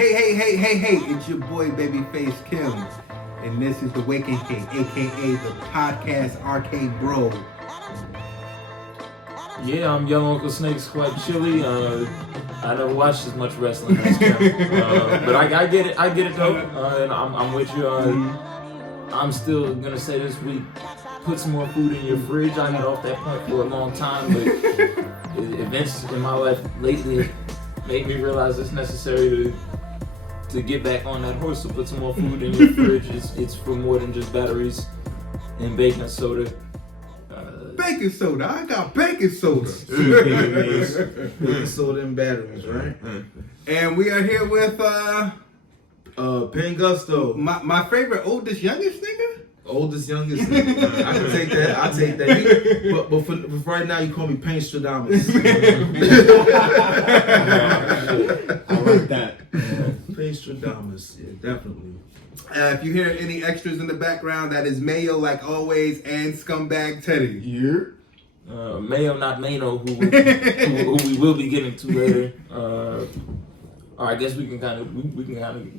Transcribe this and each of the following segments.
Hey, it's your boy Babyface Chem, and this is the Waking King, aka the podcast arcade bro. Yeah, I'm Young Uncle Snake's quite chilly. I never watched as much wrestling as Chem, but I get it though, and I'm with you. I'm still gonna say this week, put some more food in your fridge. I got off that point for a long time, but events in my life lately made me realize it's necessary to get back on that horse. So put some more food in your fridge. It's for more than just batteries and baking soda. Baking soda. I got baking soda. Baking soda and batteries, right? And we are here with Pangusto. My favorite youngest nigga. Oldest, youngest. I can take that. I'll take that. But for right now, you call me Painstrodomus. I like that. Painstrodomus. Yeah, definitely. If you hear any extras in the background, that is Mayo, like always, and Scumbag Teddy. Yeah. Mayo, not Maino, who we will be getting to later. Or I guess we can kind of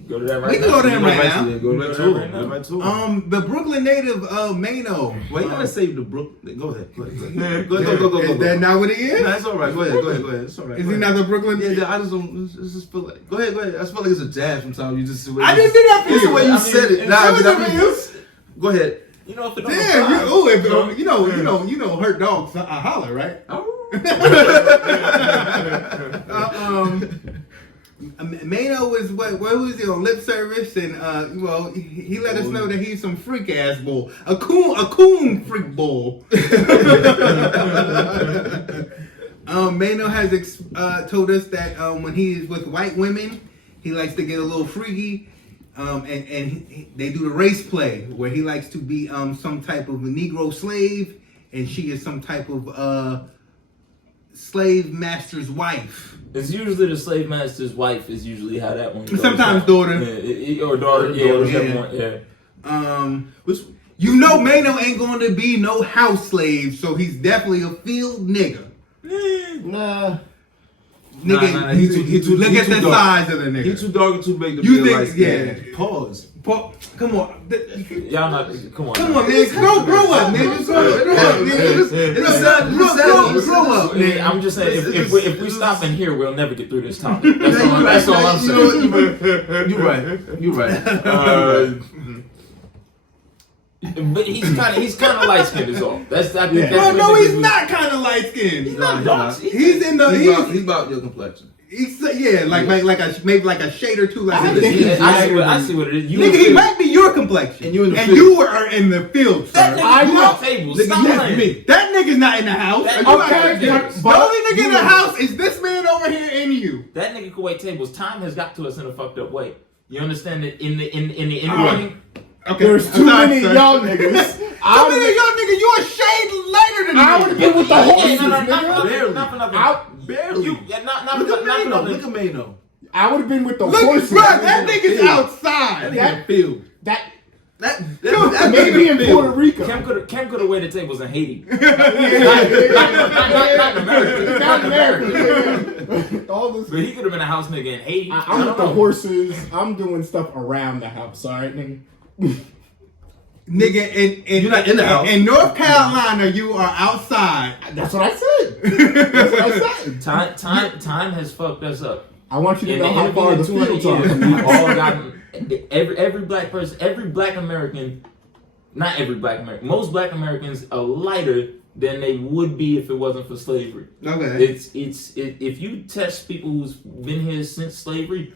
go to that right now. We can go to him right now. Go right to it. The Brooklyn native Maino. Wait, you gotta save the Brooklyn. Go ahead. Go. Is that not what he is? No, that's all right. Go ahead. It's all right. Is he not the Brooklyn? Yeah, I just don't. It's just feel like. Go ahead. I just feel like it's a jab sometimes. You just. I didn't do that for you. It's the way you said it. Go ahead. You know, if it don't hurt dogs holler, right? Maino was where was he on lip service, and he let us know that he's some freak ass bull, a coon freak bull. Maino has told us that when he is with white women, he likes to get a little freaky, and they do the race play where he likes to be some type of a Negro slave, and she is some type of slave master's wife. It's usually the slave master's wife is usually how that one goes. Sometimes daughter. Or daughter, whichever one, Maino ain't going to be no house slave, so he's definitely a field nigga. Nah. Nigga, he too look at the size of the nigga. He too dark and too big to You be a think, light yeah. skin. Pause. Come on. Y'all not, come on. Come on, man. Grow up, nigga. Grow up, nigga. I'm just saying, if we stop in here, we'll never get through this topic. That's all I'm saying. You're right. But he's kind of light skinned is all. That's No, he's not kind of light skinned. He's not dark. He's about your complexion. Maybe like a shade or two. Like I see what it is. Nigga, he might be your complexion, and you are in the field, sir. That nigga know tables. Stop playing. Me. That nigga's not in the house. The only nigga in the house is this man over here and you. That nigga can wait tables. Time has got to us in a fucked up way. You understand that in the infighting? Okay, there's too many young niggas. You a shade lighter than me. I would have been with the horses, nigga. Barely. Look at Maino. I would have been with the horses. Bro, that nigga's outside. That field. That maybe in Puerto Rico. Chem could have waited tables in Haiti. Not Not America. All this. But he could have been a house nigga in Haiti. I'm with the horses. I'm doing stuff around the house. All right, nigga. Nigga, you're not in the house. In North Carolina, you are outside. That's what I said. Time has fucked us up. I want you to In know how far the fields are. We've all gotten every black person, every black American, not every black American, most black Americans are lighter than they would be if it wasn't for slavery. Okay. It's if you test people who's been here since slavery,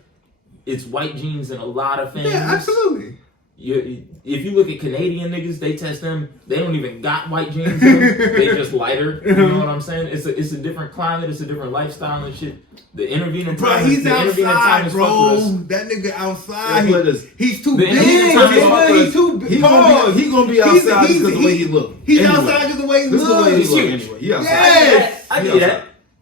it's white genes in a lot of families. Yeah, absolutely. If you look at Canadian niggas, they test them. They don't even got white genes in them. They just lighter. You know what I'm saying? It's a different climate. It's a different lifestyle and shit. The intervening time. Bro, he's the intervening outside, time bro. That nigga outside. He's too The big. intervening time is He's too big. He gonna be outside because of the way he look. He's outside because of the way he This is the way he looks. look anyway. He outside. Yes. I get that.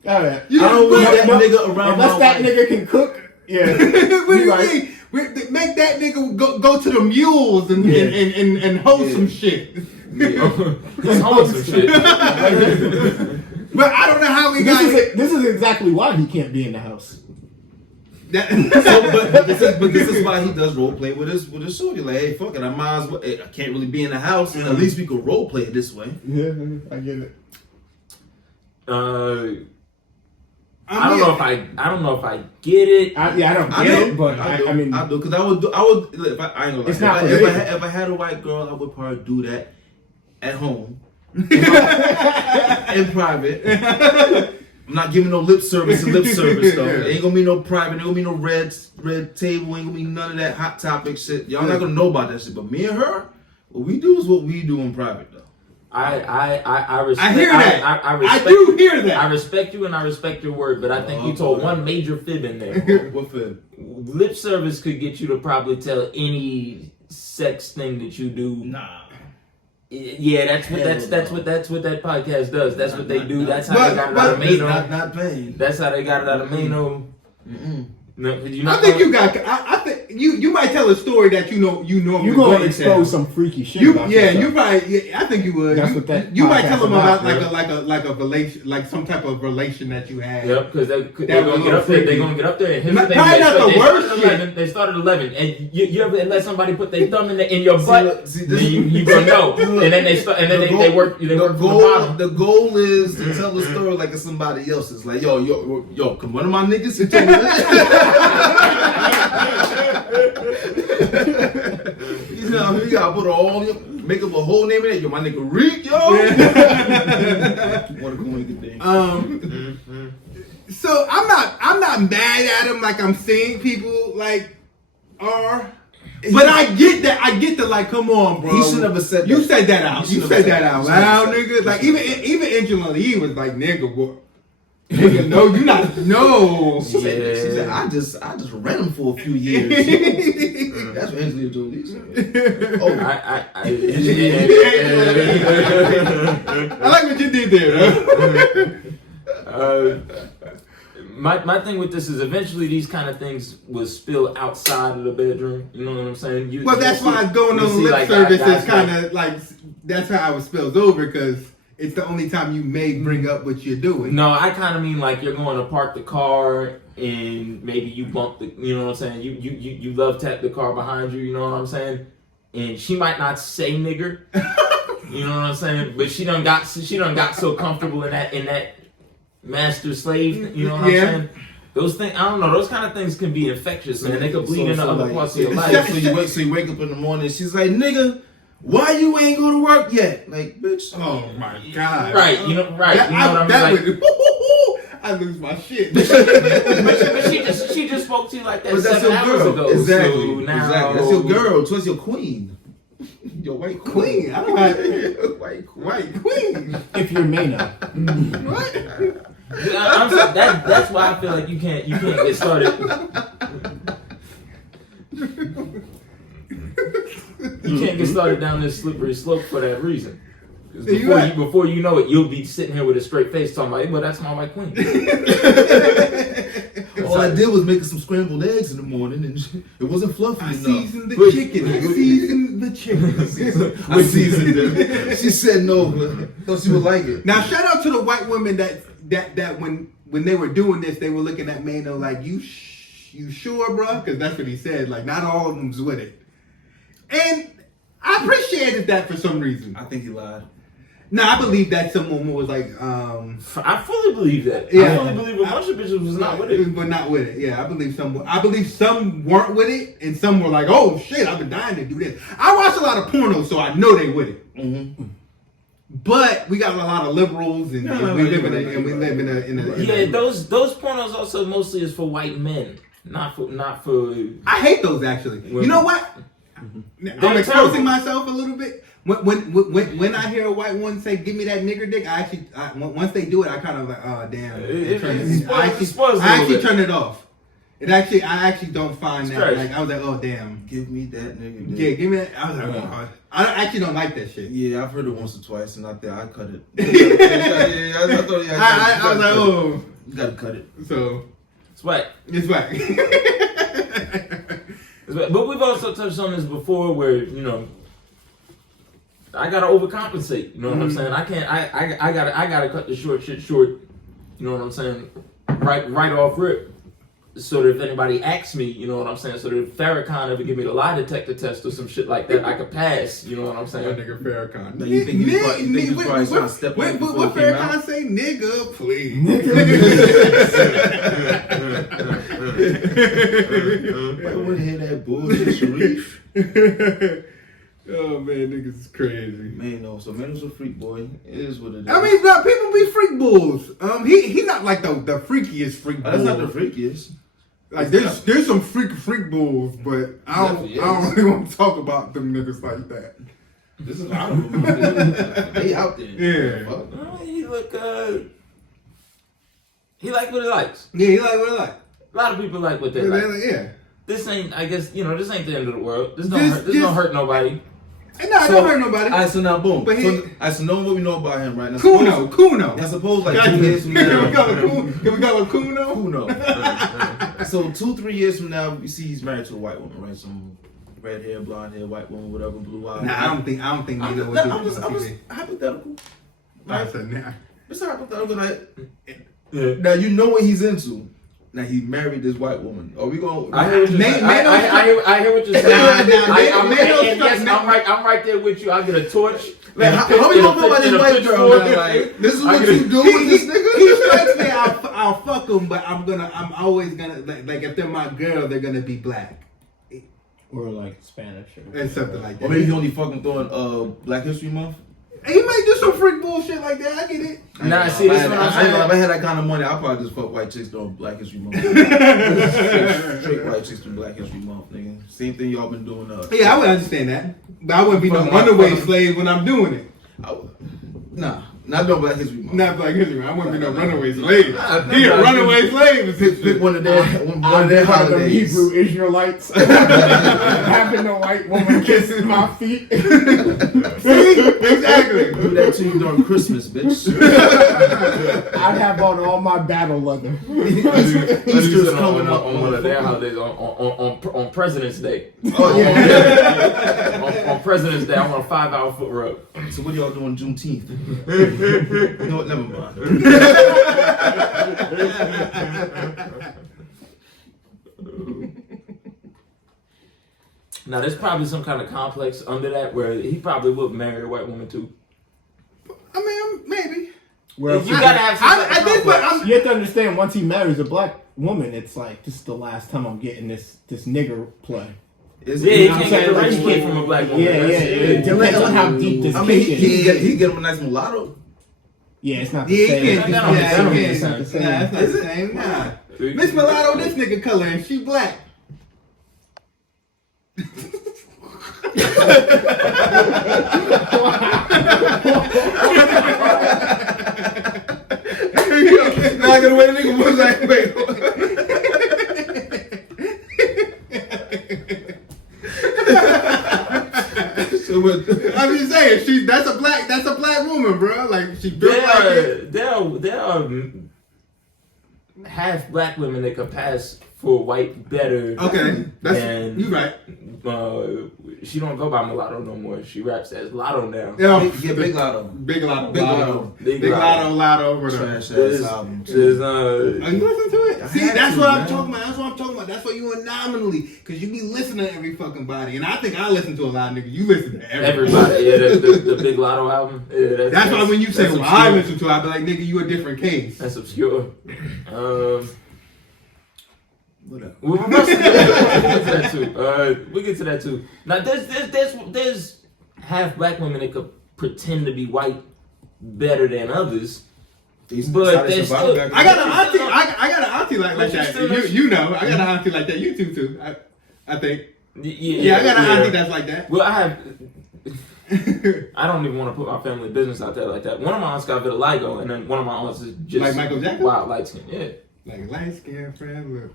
All right. I don't want that nigga around. Unless that nigga can cook. Yeah. What do you mean? Make that nigga go to the mules and hold some shit. He's holding some shit. But I don't know how we got This is exactly why he can't be in the house. but this is why he does role play with his shorty. Like, hey, fuck it, I might as well. I can't really be in the house, and at least we could role play it this way. Yeah, I get it. I don't know if I get it. I don't get it, but I mean, I do because I would. If I ain't gonna lie. It's not for if I had a white girl, I would probably do that at home, in private. I'm not giving no lip service though. It ain't gonna be no private. Ain't gonna be no red table. Ain't gonna be none of that hot topic shit. Y'all not gonna know about that shit. But me and her, what we do is what we do in private though. I respect. I hear that. I do hear that. I respect you and I respect your word, but I think you told one major fib in there. What fib? Lip service could get you to probably tell any sex thing that you do. Nah. Yeah, that's what that podcast does. That's what they do. That's how they got it out of Maino. Not paying. That's how they got it out of Maino. No, I think you got. I think you might tell a story that you know. You're gonna expose some freaky shit. You probably. Yeah, I think you would. That's what that. You might tell them about yeah. like a relation, like some type of relation that you had. Yep, because they're gonna get up there. They're gonna get up there. And here's the thing, probably not the worst shit. They started 11, and you ever let somebody put their thumb in your butt? You gonna know. And then they start. And then they work. They work from the bottom. The goal is to tell the story like it's somebody else's. Like yo, cause one of my niggas he told me that. You know, you gotta put make up a whole name in it. Yo, my nigga Reek, yo. What a cool thing. So I'm not mad at him like I'm seeing people like are. But I get that. I get the like. Come on, bro. He should never said that. You said that out. You said that out loud, nigga. That. Like even Angela Lee was like, nigga, boy. Nigga, no, you not. No. She said, I just read him for a few years. That's what Angelina Jolie said. Oh, I like what you did there. My thing with this is eventually these kind of things will spill outside of the bedroom. You know what I'm saying? That's why going on lip like service guys is kind of like that's how it spills over because. It's the only time you may bring up what you're doing. No, I kind of mean like you're going to park the car and maybe you bump the, you know what I'm saying? You love tap the car behind you, you know what I'm saying? And she might not say nigger, you know what I'm saying? But she done got so comfortable in that master slave, you know what I'm saying? Those things, I don't know. Those kind of things can be infectious, man. They could bleed into other parts of your life. So you wake up in the morning, and she's like, "Nigga, why you ain't go to work yet?" Like, bitch. Oh my god. Right. You know what I mean? I lose my shit. but she just spoke to you like that 7 hours ago. Exactly. So now, exactly. That's your girl. So it's your queen. Your white queen. I don't have white queen. If you're Maino. What? That's why I feel like you can't get started. You can't get started down this slippery slope for that reason. Before you know it, you'll be sitting here with a straight face talking about, well, that's my white queen. All I did was make some scrambled eggs in the morning, and it wasn't fluffy enough. Seasoned the chicken. I seasoned the chicken. I seasoned it. She said no, but thought she would like it. Now, shout out to the white women that when they were doing this, they were looking at Maino like, you sure, bro? Because that's what he said. Like, not all of them's with it. And I appreciated that for some reason. I think he lied. No, I believe that some woman was like, I fully believe that. Yeah. I fully believe a bunch of bitches was not with it. But not with it. Yeah, I believe some weren't with it, and some were like, oh shit, I've been dying to do this. I watch a lot of porno, so I know they with it. Mm-hmm. But we got a lot of liberals, and we live in a yeah, those pornos also mostly is for white men, not for. I hate those actually. Women. You know what? Mm-hmm. I'm exposing myself a little bit. When I hear a white one say "give me that nigger dick," I once they do it, I kind of like, oh damn. I actually turn it off. I actually don't find that. Like I was like, oh damn. Give me that nigger dick. Yeah, give me that. I was like, oh, I actually don't like that shit. Yeah, I've heard it once or twice, and I cut it. I was like, oh, you gotta cut it. So it's whack. It's whack. But we've also touched on this before, where I gotta overcompensate. You know what I'm saying? I can't. I gotta cut the short shit short. You know what I'm saying? Right off rip. so that if anybody asks me, you know what I'm saying, so that if Farrakhan ever give me the lie detector test or some shit like that, I could pass, you know what I'm That saying? nigga Farrakhan. Now, you think he was probably trying to step on it before What it came Farrakhan out? say? Nigga, please. I wouldn't hear that bullshit, Sharif. Oh man, niggas is crazy. Maino, so Maino's a freak boy. It is what it is. I mean, bro, people be freak bulls. He not like the freakiest freak bull. That's not the freakiest. Like there's some freak bulls, but I don't really want to talk about them niggas like that. This is a lot of them. They out there. Yeah. Fuck. He look, he like what he likes. Yeah, he like what he like. A lot of people like what they Yeah, like. yeah. This ain't, I guess, you know, this ain't the end of the world. This Just- don't hurt nobody. And nah, it don't hurt nobody. Alright, so now boom. But So knowing what we know about him right now. Kuno. I suppose like Can 2 years from now. we call him Kuno? Kuno. So 2-3 years from now, we see he's married to a white woman, right? Some red hair, blonde hair, white woman, whatever, blue eyes. Nah, I don't think Nino would do I'm just TV. hypothetical. I said, nah. It's a hypothetical. Like, Yeah. now you know what he's into. Now he married this white woman. Are we going? I hear what you're saying. I hear what you're saying. I'm right there with you. I'll get a torch. Man, how you gonna feel about this white girl? Man? Like, this is what you do with this nigga. He strikes me. I'll fuck him, but I'm always gonna like if they're my girl, they're gonna be black Or like Spanish or and something like that. Or maybe he only fucking throwing Black History Month. He might do some freak bullshit like that. I get it. Nah, see, this is what I'm saying. If I had that kind of money, I'd probably just fuck white chicks during Black History Month. Straight white chicks during Black History Month, nigga. Same thing y'all been doing. Yeah, I would understand that, but I wouldn't be no Fuck my- runaway fuck- slave when I'm doing it. Nah, not no Black History Month. Not like history. I wouldn't be no runaway slave. Nah, He a nah, runaway slave. Pick one of their I'm holidays. one of them Hebrew Israelites having a white woman kissing my feet. Exactly. Do that to you during Christmas, bitch. I'd have on all my battle leather. Easter's coming up on one of their holidays on President's Day. Oh yeah. On President's Day, I want a 5-hour foot rub. So what y'all doing Juneteenth? No, never mind. Now, there's probably some kind of complex under that where he probably would marry a white woman too. I mean, maybe. Well, You gotta have some I kind of did, but complex. you have to understand, once he marries a black woman, it's like, this is the last time I'm getting this nigger play. Is Yeah, it? he You know what can't I'm get the saying? rich Like, kid from a black woman. Yeah, That's yeah, it. it depends on how deep this I mean, kitchen he is. get him a nice mulatto. Yeah, it's not the Yeah, same. he can't. It's not Yeah, the he same. can't. It's not the same. Nah, it's not Is the it? same. Nah. Miss Mulatto, this nigga color, and she black. Now I gotta wait. The nigga was like, wait. So what? I'm just saying, that's a black woman, bro. Like she built like it. There are half black women that could pass for white better. Okay, that's And- you right. She don't go by mulatto no more. She raps as Lotto now. Yeah, Get Big Lotto. Big Lotto, Big Lotto, Lotto. Big Lotto, whatever. Trash There's- ass album. There's Oh, you listen to it? I See, had that's to, what I'm man. talking about. That's what I'm talking about. That's why you anomaly, because you be listening to every fucking body, and I think I listen to a lot of niggas. You listen to everybody. everybody. Yeah, the Big Lotto album. Yeah, That's why when you say, that's well, I obscure. listen to it, I be like, nigga, you a different case. That's obscure. Whatever. We'll get to that too. We'll get to that too. Now, there's half black women that could pretend to be white better than others. But they still- I got an auntie. I got an auntie like But you that. still know You know, I got an auntie like that. You too. I think. Yeah, Yeah, I got an auntie that's like that. Well, I don't even want to put my family business out there like that. One of my aunts got vitiligo, and then one of my aunts is just Like Michael Jackson? wild light skin. Yeah. Like light skin friend. Look.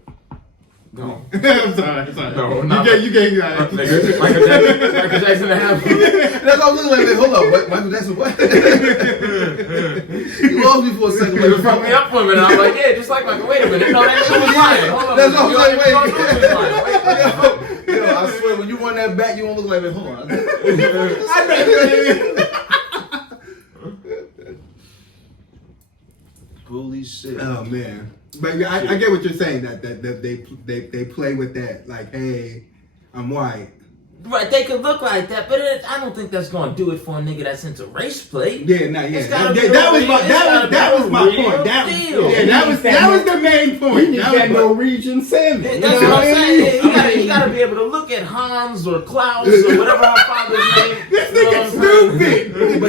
No. I'm sorry. No, not you gave me Nigga, Michael Jackson and half. That's all I'm looking like. Hold up, what? Michael Jackson, what? You lost me for a second. You fucked me up for a minute. I'm like, yeah, just like Michael. Wait a minute. No, that nigga was lying. Hold on. That's all I'm You like, already know he was lying. Wait. Yo, I swear, when you run that back, you won't look like me. Hold on. I know. Holy Holy shit. Oh man, but I get what you're saying. That they play with that. Like, hey, I'm white. Right, they could look like that, but I don't think that's going to do it for a nigga that's into race play. Yeah, no, yeah. It's gotta be That was my real point. deal. That was the main We point. need that Norwegian salmon. That's what I'm saying. You gotta be able to look at Hans or Klaus or whatever our father's name. This nigga's stupid.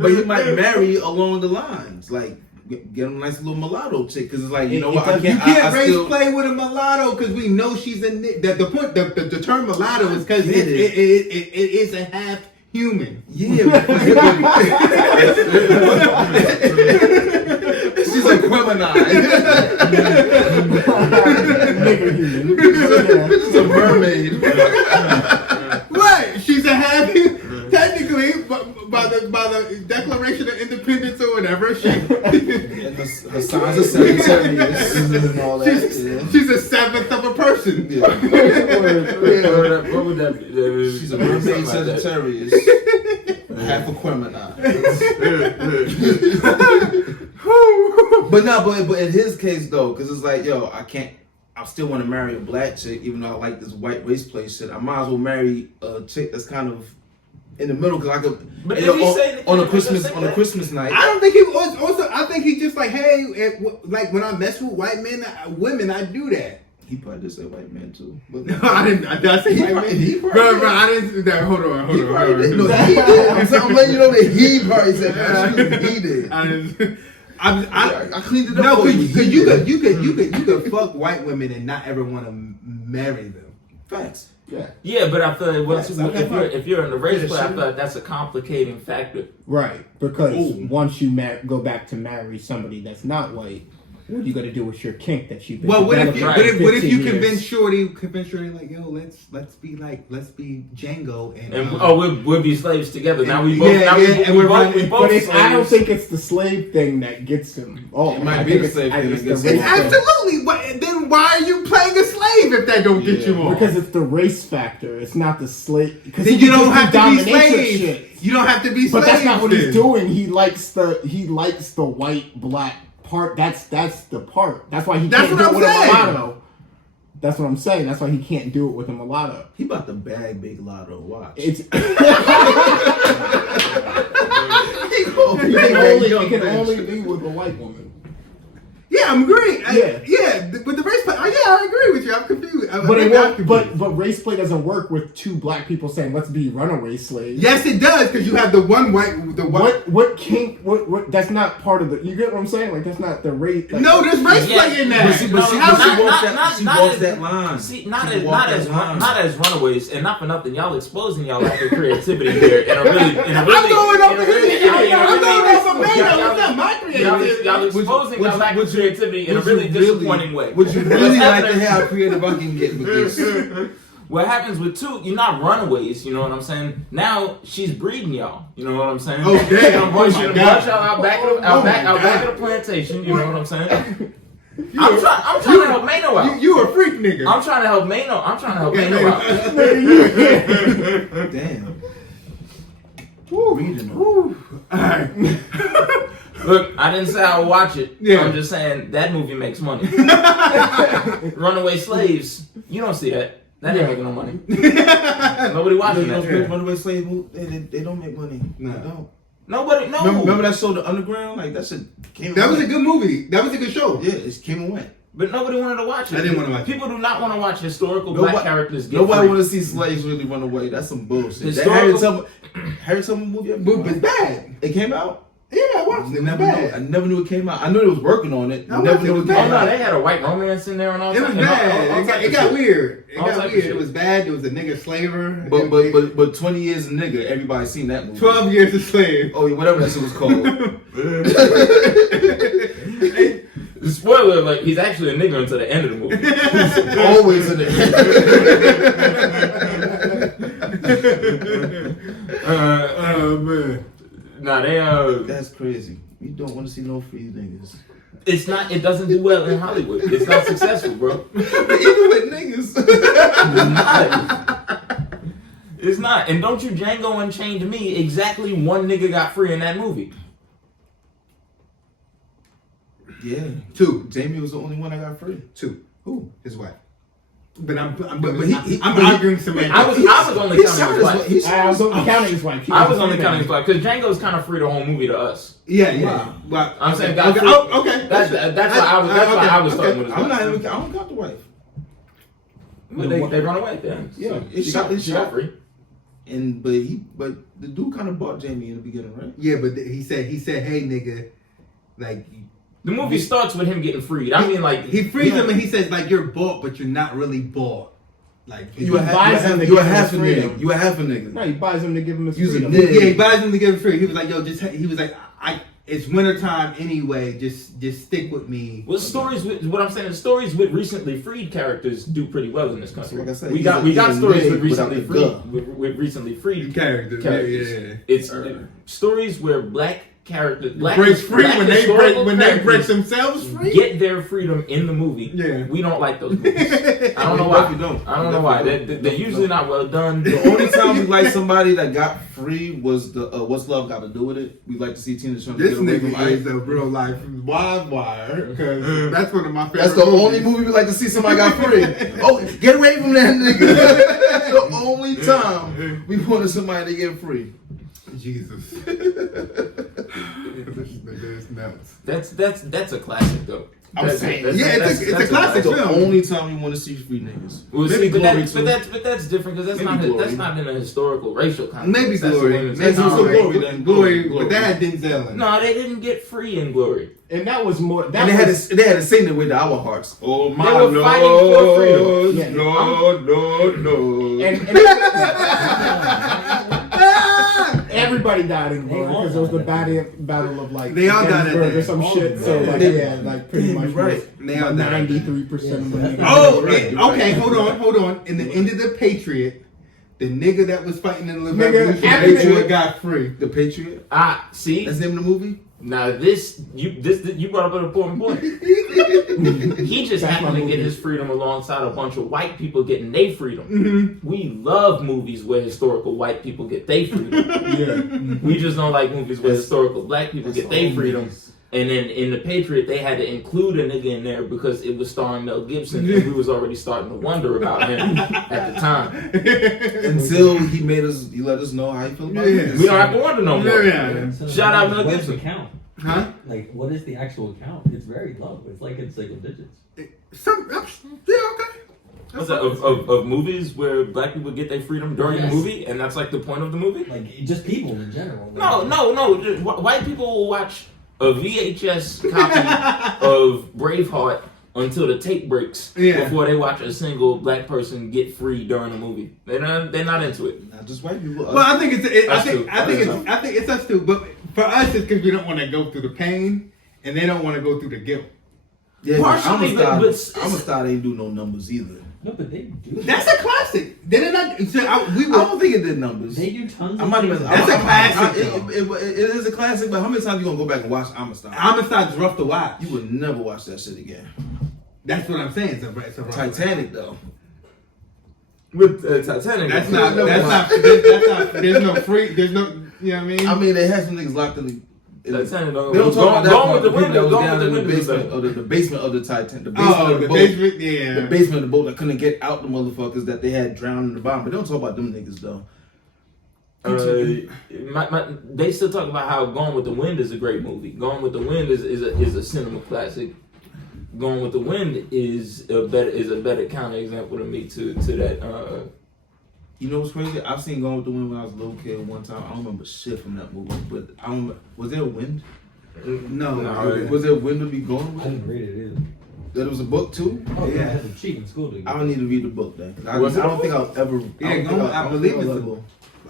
but he might marry along the lines, like get him a nice little mulatto chick, because it's like, you know what, I You can't. can't I race still, play with a mulatto because we know she's a that the point the term mulatto is because Yeah. it is a half human. Yeah, she's a Gemini. Nigga human. She's a mermaid. Right, she's a half human. Technically, by the Declaration of Independence or whatever, she And her signs are Sagittarius and all that. she's a seventh of a person. Yeah. What would that be? She's a mermaid Sagittarius. Half a Gemini. But in his case though, because it's like, yo, I still want to marry a black chick, even though I like this white race play shit. I might as well marry a chick that's kind of in the middle, because I could. But you did know, he say that on a he was Christmas gonna say that? Christmas night. I don't think he was. Also, I think he's just like, hey, like when I mess with white men, women, I do that. He probably did say white man too. But No, I didn't. Did I say white men? he probably Bro, did. I didn't. No, hold on. He probably did. No, he did. I'm letting you know that he probably said that. He did. I didn't. I cleaned it up. No, for because you could fuck white women and not ever want to marry them. Facts. Yeah. Yeah, but I feel like Yes, okay, if you're in the race Yeah, play, I sure. feel like that's a complicating factor. Right. Because Ooh. once you go back to marry somebody that's not white, what are you gonna do with your kink that you've been Well, what if you, developing what if 15 you years? convince Shorty like, yo, let's be Django and We'll be slaves together. Now we Yeah, both. yeah, and we're running- both But I don't slaves. think it's the slave thing that gets him. Oh, It might I be think the it's- slave I thing think that it's gets the him. race thing. absolutely. But then why are you playing a slave if that don't get you on? Because it's the race factor. It's not the slave. Because then you don't have to be dominatrix slaves. shit. You don't have to be slaves. But that's not what he's then. doing. He likes the white black part. That's the part. That's why he That's can't what do it I'm with saying. a mulatto. That's what I'm saying. That's why he can't do it with a mulatto. He about to bag Big Lotto. Watch. It's He gonna it bag can that only, young it can bitch. only be with a white woman. Yeah, I'm agreeing. Yeah. With the race play. I agree with you. I'm confused. But it won't. But race play doesn't work with two black people saying let's be runaway slaves. yes, it does because you have the one white. What kink? What? That's not part of the. You get what I'm saying? Like that's not the race. Like, No, there's race Yeah, play in But that. she No, walks not- that line. See, not She as walked that line. not as runaways, and not for nothing. Y'all exposing y'all lack of creativity here in a really. I'm going over here. I'm going over Maino. Y'all- It's not my creativity. Y'all exposing y'all lack of creativity in a really disappointing way. Would you really What's like to happening- hear how creative I can get with this? What happens with two? You're not runaways. You know what I'm saying? Now she's breeding y'all. You know what I'm saying? Oh, damn. She done Oh, brought my y'all God. out back of the Oh, my out back God. of the plantation. You know what I'm saying? I'm trying to help Maino out. You a freak nigga. I'm trying to help Maino. I'm trying to help Maino out. Damn. Reading them. Alright. Look, I didn't say I would watch it. Yeah. I'm just saying that movie makes money. Runaway Slaves, you don't see that. That ain't making no money. Nobody watching that. Runaway slave movie, they don't make money. No. They don't. Nobody, no. Remember that show, The Underground? Like that shit came. That and was a went. good movie. That was a good show. Yeah, it came and went. But nobody wanted to watch it. I didn't want to watch it. People do not want to watch historical black characters get Nobody free. want to see slaves really run away. That's some bullshit. That Historical- Harry Tubman movie. But it's bad. It came out. Yeah, I watched it. It was I bad. never knew it came out. I knew they was working on it. I Never watched it. knew It it was came Oh bad. no, out. they had a white romance in there and all It was and all bad. type It of got shit. weird. It All got type of weird. shit. It was bad. There was a nigga slaver. But 20 years a nigga, everybody seen that movie. 12 years a slave. Oh yeah, whatever that shit was called. The spoiler alert, he's actually a nigga until the end of the movie. Always in it. Oh man. Nah, they That's crazy. You don't want to see no free niggas. it's not. It doesn't do well in Hollywood. It's not successful, bro. Even with niggas. It's not. And don't you Django Unchained me? Exactly one nigga got free in that movie. Yeah. 2. Jamie was the only one that got free. 2. Who? His wife. But I'm but arguing semantics. I was only counting his wife. I was only counting his wife. I was only counting his wife because Django's kind of free the whole movie to us. Yeah. Wow. Well, I'm saying okay. Okay. That's why I was starting with his I'm wife. not even. I don't count the wife. But they run away then. Yeah, So she got free. But the dude kind of bought Jamie in the beginning, right? Yeah, but he said, hey, nigga, like. The movie starts with him getting freed. I mean, like He frees him and he says, like, you're bought, but you're not really bought. Like, You a half a nigga. You a half a nigga. No, he buys him to give him his Use a freedom. nigga. yeah, he buys him to give him free. He was like, yo, he was like, it's wintertime anyway. Just stick with me. Well, what I'm saying is stories with recently freed characters do pretty well in this country. Like I said, we got stories with recently without freed with recently freed Characters. Yeah. It's stories where black Breaks free black when they historical break characters themselves free. get their freedom in the movie. Yeah. We don't like those movies. I don't know why. I don't know why. They're usually not well done. The only time we like somebody that got free was the What's Love Got to Do with It? We like to see Tina Turner This get away from nigga is Ike. a real life Wild Wire because that's one of my favorite. That's the only movies. movie we like to see somebody got free. Oh, get away from that nigga. That's the only time we wanted somebody to get free. Jesus. This nigga is nuts. That's a classic though. I'm saying, it's a classic That's the film. only time we want to see free niggas. Well, Maybe see, but Glory that's too. different because Maybe that's not in a historical racial context. Maybe That's Glory. a women's Maybe context. Glory then. Glory. Glory. But that had Denzel in it. No, they didn't get free in Glory. And that was more. And they had to sing it with our hearts. Oh my They were fighting for freedom. Yeah. No. And everybody died in Glory because it was the battle of like They all died in Gettysburg there. or some shit. So like like pretty much right. They all died. 93% of the niggas. Oh, Right. okay. Hold on. In the end of the Patriot, the nigga that was fighting in the Nigga, revolution, after Patriot got free. The Patriot. See, That's the name of the movie. now you brought up an important point. He just That's my happened to get movie. his freedom alongside a bunch of white people getting their freedom. Mm-hmm. We love movies where historical white people get their freedom. Yeah. We just don't like movies where historical black people get their freedom. And then in The Patriot, they had to include a nigga in there because it was starring Mel Gibson, and we was already starting to wonder about him at the time. Until he let us know how he feel about Yeah. it. We don't have to wonder no more. Yeah. So Shout out Mel what is the Gibson. count? Huh? Like, what is the actual count? It's very low. It's like in single digits. Yeah, okay. What's that, of movies where black people get their freedom during the Yes. movie, and that's like the point of the movie? Like, just people in general. No. White people will watch a VHS copy of Braveheart until the tape breaks before they watch a single black person get free during a movie. They're not into it. Not just white people. Well, I think Us too. I think it's us too. But for us, it's because we don't want to go through the pain, and they don't want to go through the guilt. yeah, partially, Amistad ain't do no numbers either. No, but they do. That's a classic. They did not. So I don't think it did numbers. They do tons I of might have things. been. That's a classic, It is a classic, but how many times you gonna go back and watch Amistad? Amistad's rough to watch. You would never watch that shit again. That's what I'm saying. It's a rough Titanic though. With Titanic, That's not. There's no free. There's no. You know what I mean? I mean, they had some niggas locked in the. Titanic. They don't talk about that Gone part. with the The people that window. was Gone down in the with the basement window. of the basement of the Titanic. The basement of the the boat. basement. Yeah. The basement of the boat that couldn't get out the motherfuckers that they had drowned in the bottom. But they don't talk about them niggas though. They still talk about how Gone with the Wind is a great movie. Gone with the Wind is a cinema classic. Gone with the Wind is a better counter example to me to that. You know what's crazy? I've seen Gone with the Wind when I was a little kid one time. I don't remember shit from that movie, but I don't remember. Was there a wind? No. Was there a wind to be gone I with? didn't read it either. That it was a book too? Oh, Yeah. yeah. I had to cheat in school to I don't need to read the book then. I Was it don't a think I'll ever. Yeah, don't think I don't believe think it's I'll a ever- book.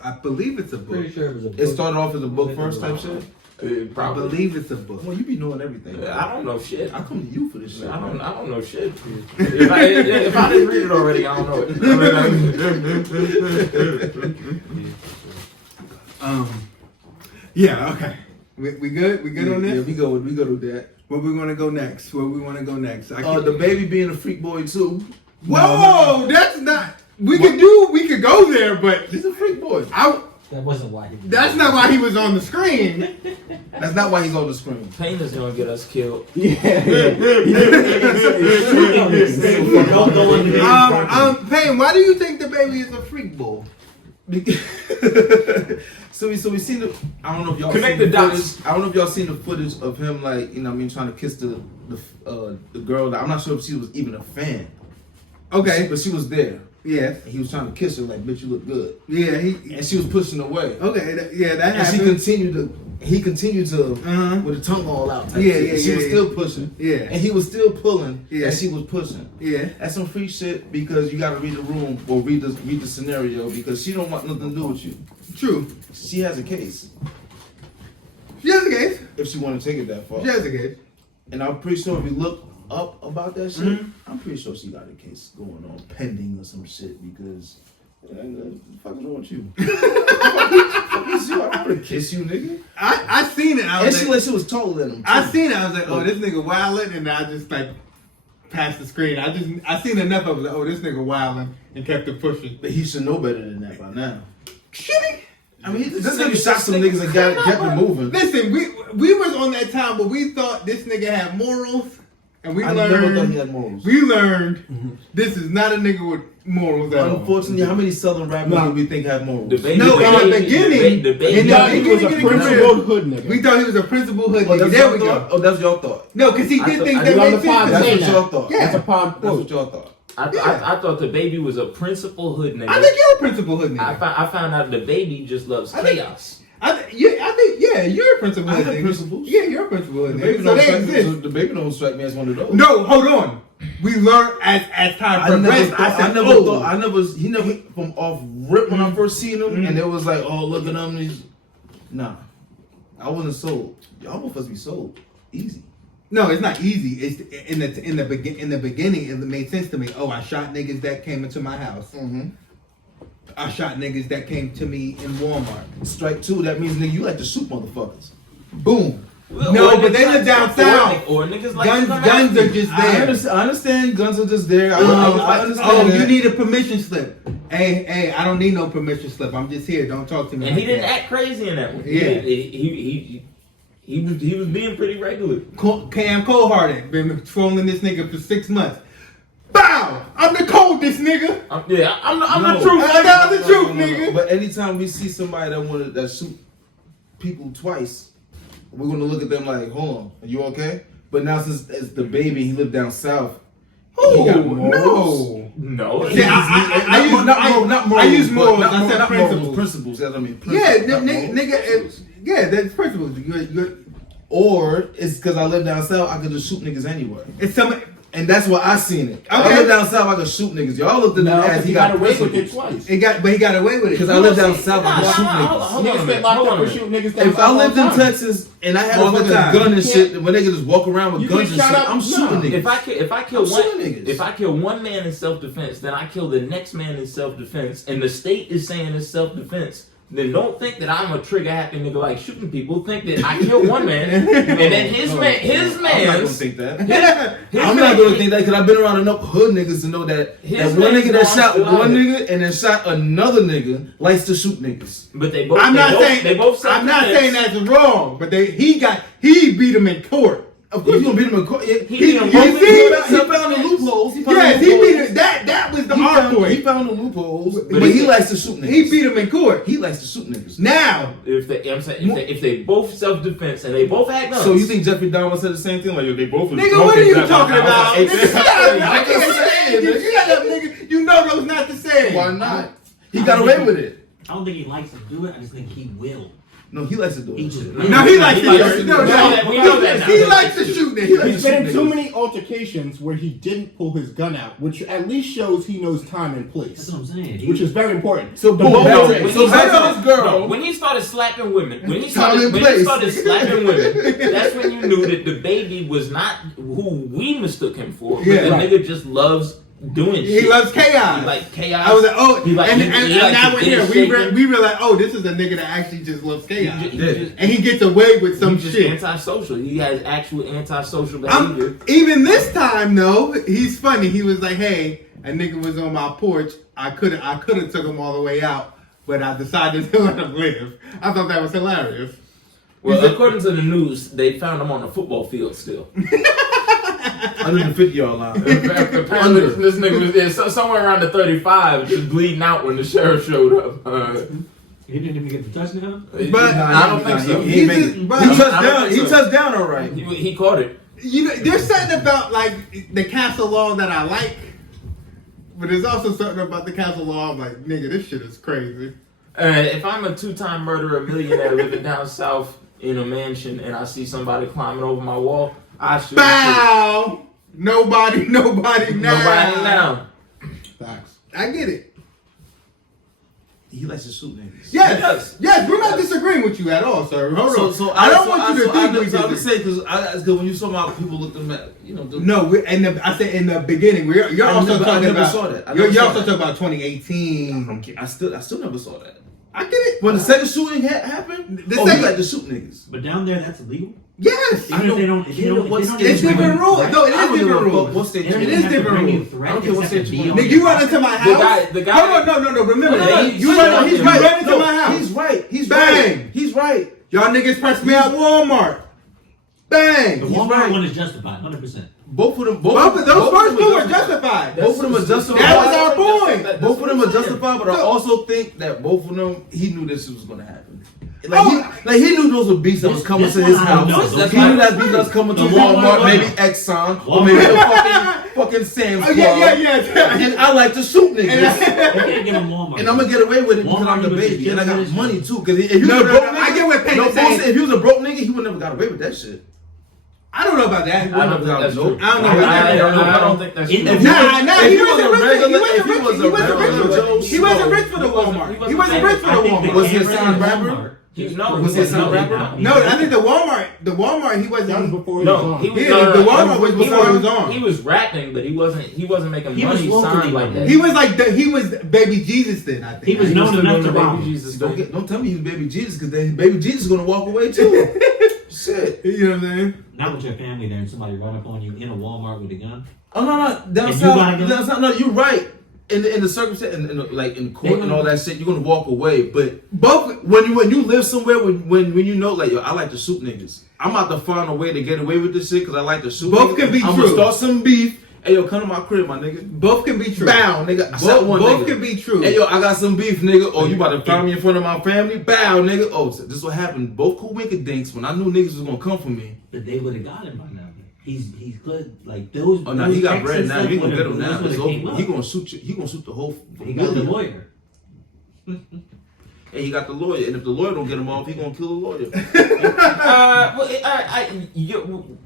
I believe it's a book. Pretty sure it was a book. It started off as a book first type shit. I Probably. believe it's a book. Well, you be knowing everything. I don't know shit. I come to you for this shit. I don't know shit. If I didn't read it already, I don't know it. Yeah. Okay. We good? We good on Yeah, this? we go with that. Where we want to go next? The baby being a freak boy too. Whoa, that's not. We could go there, but He's a freak boy. That wasn't why he. That's not why he was on the screen. That's not why he's on the screen. Pain is gonna get us killed. Yeah. Payne, why do you think the baby is a freak bull? So we seen the. I don't know if y'all Connect seen the the dots. footage. I don't know if y'all seen the footage of him, like, you know what I mean, trying to kiss the girl. I'm not sure if she was even a fan. Okay. But she was there. Yes. And he was trying to kiss her, like, bitch, you look good. Yeah. And she was pushing away. Okay. That And happened. he continued to Uh-huh. with the tongue all out. Type Yeah, shit. yeah, And she yeah, was yeah. still pushing. Yeah. And he was still pulling. Yeah. And she was pushing. Yeah. That's some free shit because you gotta read the room or read the scenario because she don't want nothing to do with you. True. She has a case She has a case. if she want to take it that far. She has a case. And I'm pretty sure if you look up about that shit, Mhm. I'm pretty sure she got a case going on pending or some shit because what the fuck is wrong with you? Fuck is you? I would kiss you, nigga. I seen it. I And was like, she was taller than him. Too. I seen it. I was like, oh, this nigga wildin', and I just like passed the screen. I seen enough of it. Like, oh, this nigga wildin', and kept it pushing. But he should know better than that by now. Should he? I mean, this This nigga nigga shot some just niggas and kept it moving. Listen, we was on that time, but we thought this nigga had morals, and we I never thought he learned. had morals. We learned this is not a nigga with morals at all. Unfortunately, how many Southern rappers do we think have morals? The baby, No, the in the baby- beginning- the baby, in the He was a beginning, principled hood nigga. We thought he was a principal hood Oh, nigga. that's There y'all we go. thought? Oh, that's y'all thought. No, because he I did thought- things I that did on made the pod sense. That's say what that. y'all thought. Yeah. That's a pod That's quote. what y'all thought. I thought the baby was a principal hood nigga. I think you're a principal hood nigga. I found out the baby just loves I think- chaos. I think you're a principal I hood have nigga. principles. Yeah, you're a principal hood The nigga. baby, So don't they strike me, exist. the baby don't strike me as one of those. No, hold on. We learned as time I never progressed. thought, he never from off rip when I first seen him, and it was like, oh, look at him. Nah, I wasn't sold. Y'all both supposed to be sold. Easy. No, it's not easy. It's in the beginning. It made sense to me. Oh, I shot niggas that came into my house. Mm-hmm. I shot niggas that came to me in Walmart. Strike two, that means, nigga, you like to shoot motherfuckers. Boom. No, Or but they niggas live down south. Or niggas like Guns to come are after you. just I there. understand guns are just there. I understand Oh, that. you need a permission slip. Hey, I don't need no permission slip. I'm just here. Don't talk to me. And he like didn't that. act crazy in that one. Yeah. He was being pretty regular. Cam Cold-Hearted been trolling this nigga for 6 months. Bow! I'm the coldest nigga. I'm No. the truth. I got the truth, nigga. But anytime we see somebody that shoot people twice, we're gonna look at them like, hold on, are you okay? But now since it's the baby, he lived down south. He got morals. No. No. See, I use morals. I said principles. Principles. That's what I mean. Yeah, Principles, not morals. nigga. Yeah, that's principles. You're, Or it's because I live down south, I could just shoot niggas anywhere. it's some. And that's why I seen it. I Okay. live down south, I could shoot niggas. Y'all looked at No, him as he he got got away with it principles. twice. But he got away with it. Because I live down See, south, I nah, could shoot nah, niggas. hold on a Niggas minute, get locked hold up on a for minute. shooting niggas down If I south lived all in the time. Texas and I had All a the fucking time. gun and Yeah. shit, when niggas just walk around with You guns get and shit, shot up? I'm shooting No. niggas. If I kill I'm one, shooting niggas. if I kill one man in self defense, then I kill the next man in self defense, and the state is saying it's self defense. Then don't think that I'm a trigger happy nigga like shooting people. Think that I kill one man, and then his I'm not gonna man's. think that. his I'm man- not gonna think that because I've been around enough hood niggas to know that His that one man's nigga that lost shot a lot one of it. nigga and then shot another nigga likes to shoot niggas. But they both. I'm they not both, saying. they both. I'm not saying self-defense. that's wrong. But he beat him in court. Of course, you gonna beat him in court. He He beat him you both see? in He found the loopholes. Yes, he beat him. That was the hard He point. found the loopholes, But but he he- likes to shoot niggas. He beat him in court. He likes to shoot niggas. Now, If they both self defense and they both had guns. So you think Jeffrey Dahmer said the same thing? Like, yo, they both was nigga, drunk what are and you got talking my house. about? Hey, Nigga, shut up, I'm just nigga. saying, nigga. Shut up, nigga. You know those not the same. Why not? He got away with it. I don't think he likes to do it. I just think he will. No, he likes to do He it. just No, he likes to He likes shoot. to- No, we know that- we know that now. he likes to shoot niggas. He's been in too many altercations where he didn't pull his gun out, which at least shows he knows time and That's place, what I'm saying. which is very important. So The boom, moment- no, when so he back started- to this girl. no, when he started slapping women, when he Time and place. started slapping women, that's when you knew that the baby was not who we mistook him for. But Yeah. the Right. nigga just loves doing shit. He loves chaos. He like chaos. I was like, oh, He like- and he likes now to we're get here. it We shaking. realize, oh, this is a nigga that actually just loves chaos, He Yeah. just- and he gets away with some He's just shit. antisocial. He has actual antisocial behavior. Even this time though, he's funny. He was like, "Hey, a nigga was on my porch. I could have took him all the way out, but I decided to let him live. I thought that was hilarious. Well, according to the news, they found him on the football field still. Under the 50-yard line. Apparently, this nigga was somewhere around the 35, just bleeding out when the sheriff showed up. He didn't even get the touchdown? But I don't think so. He made it. But- He touched down all right. He caught it. You know, there's something about like the castle law that I like, but there's also something about the castle law I'm like, nigga, this shit is crazy. If I'm a 2-time murderer, millionaire living down south in a mansion, and I see somebody climbing over my wall, I shoot. Bow! Nobody now. Nobody now. Facts. I get it. He likes to shoot niggas. Yes, yes, we're not disagreeing with you at all, sir. Hold on. So I don't want you to think we I would disagree. say because when you saw my people looked at them, you know. No, I said in the beginning. You're also talking about. Saw that. You're also talking about 2018. I still never saw that. I get it. When the second shooting happened, The he second- like to shoot niggas. But down there, that's illegal? Yes, Even if they don't, if they don't, what's- if it's they don't different rules. No, it I is don't different know rules. what state They don't It even is have to different bring you rules. threat. I don't care They what just have state to you be want. on Nigga, your you run into my house. The guy. No. Remember, No, he- you run into my house. He's right. He's Bang. right. He's right. Y'all niggas pressed me at Walmart. Bang. The He's Walmart right. one is justified, 100%. Both of them. Both of those first two were justified. Both of them are justified. That was our point. Both of them are justified, but I So- also think that both of them, he knew this was gonna happen. He knew those were beasts that was coming This to his one I don't house. know. He knew that beast that was coming to The Walmart, Walmart maybe one. Exxon, or maybe the fucking Sam's Oh, Club. yeah. And I like to shoot niggas. You can't give them Walmart. And I'm gonna get away with it because Walmart I'm the was baby and I got just- money too. Because if you No, was a no, broke no, nigga, I get what Payne no is saying. bullshit, if he was a broke nigga, he would never got away with that shit. I don't know about that. I don't think that's true. I don't know about that. I don't think that's true. If If Nah, if he he was wasn't a rich. regular- He if he was a regular Joe He wasn't rich for the He wasn't- Walmart. he He wasn't rich for the I think the Walmart. Was he a camera sound in rapper? Walmart just No, proves was he a that sound he rapper? not- No, I think the Walmart, he That was wasn't. before he was No, on. he was Yeah, no, the no, Walmart was he before he was on. He was rapping, but he wasn't making He was money locally signed like that. He was like he was Baby Jesus then. I think He was He known still enough doing to the rob Baby him. Jesus Don't thing. don't tell me he was baby Jesus because then baby Jesus is gonna walk away too. Shit. You know what I'm saying? Not with your family there and somebody run up on you in a Walmart with a gun. Oh no, down If you got a south, gun? down south. No, you're right. In the circumstance, like in court and all that shit, you're gonna walk away. But Both. when you live somewhere when you know like yo, I like to shoot niggas. I'm about to find a way to get away with this shit because I like to shoot. Both niggas. can be I'm true. gonna start some beef. Hey yo, come to my crib, my nigga. Both can be true. Bow, nigga. I shot one Both nigga. can be true. Hey yo, I got some beef, nigga. Oh, you about to find me in front of my family? Bow, nigga. Oh, so this what happened. Both cool wicked dinks. When I knew niggas was gonna come for me. But they would have got him by now. He's good. Like those. Oh, now those he got checks bread and now. stuff You gonna get would've- him now. those It's would've came over. up. He gonna shoot you. He gonna shoot the whole. He got the lawyer. And he got the lawyer. And if the lawyer don't get him off, he gonna kill the lawyer.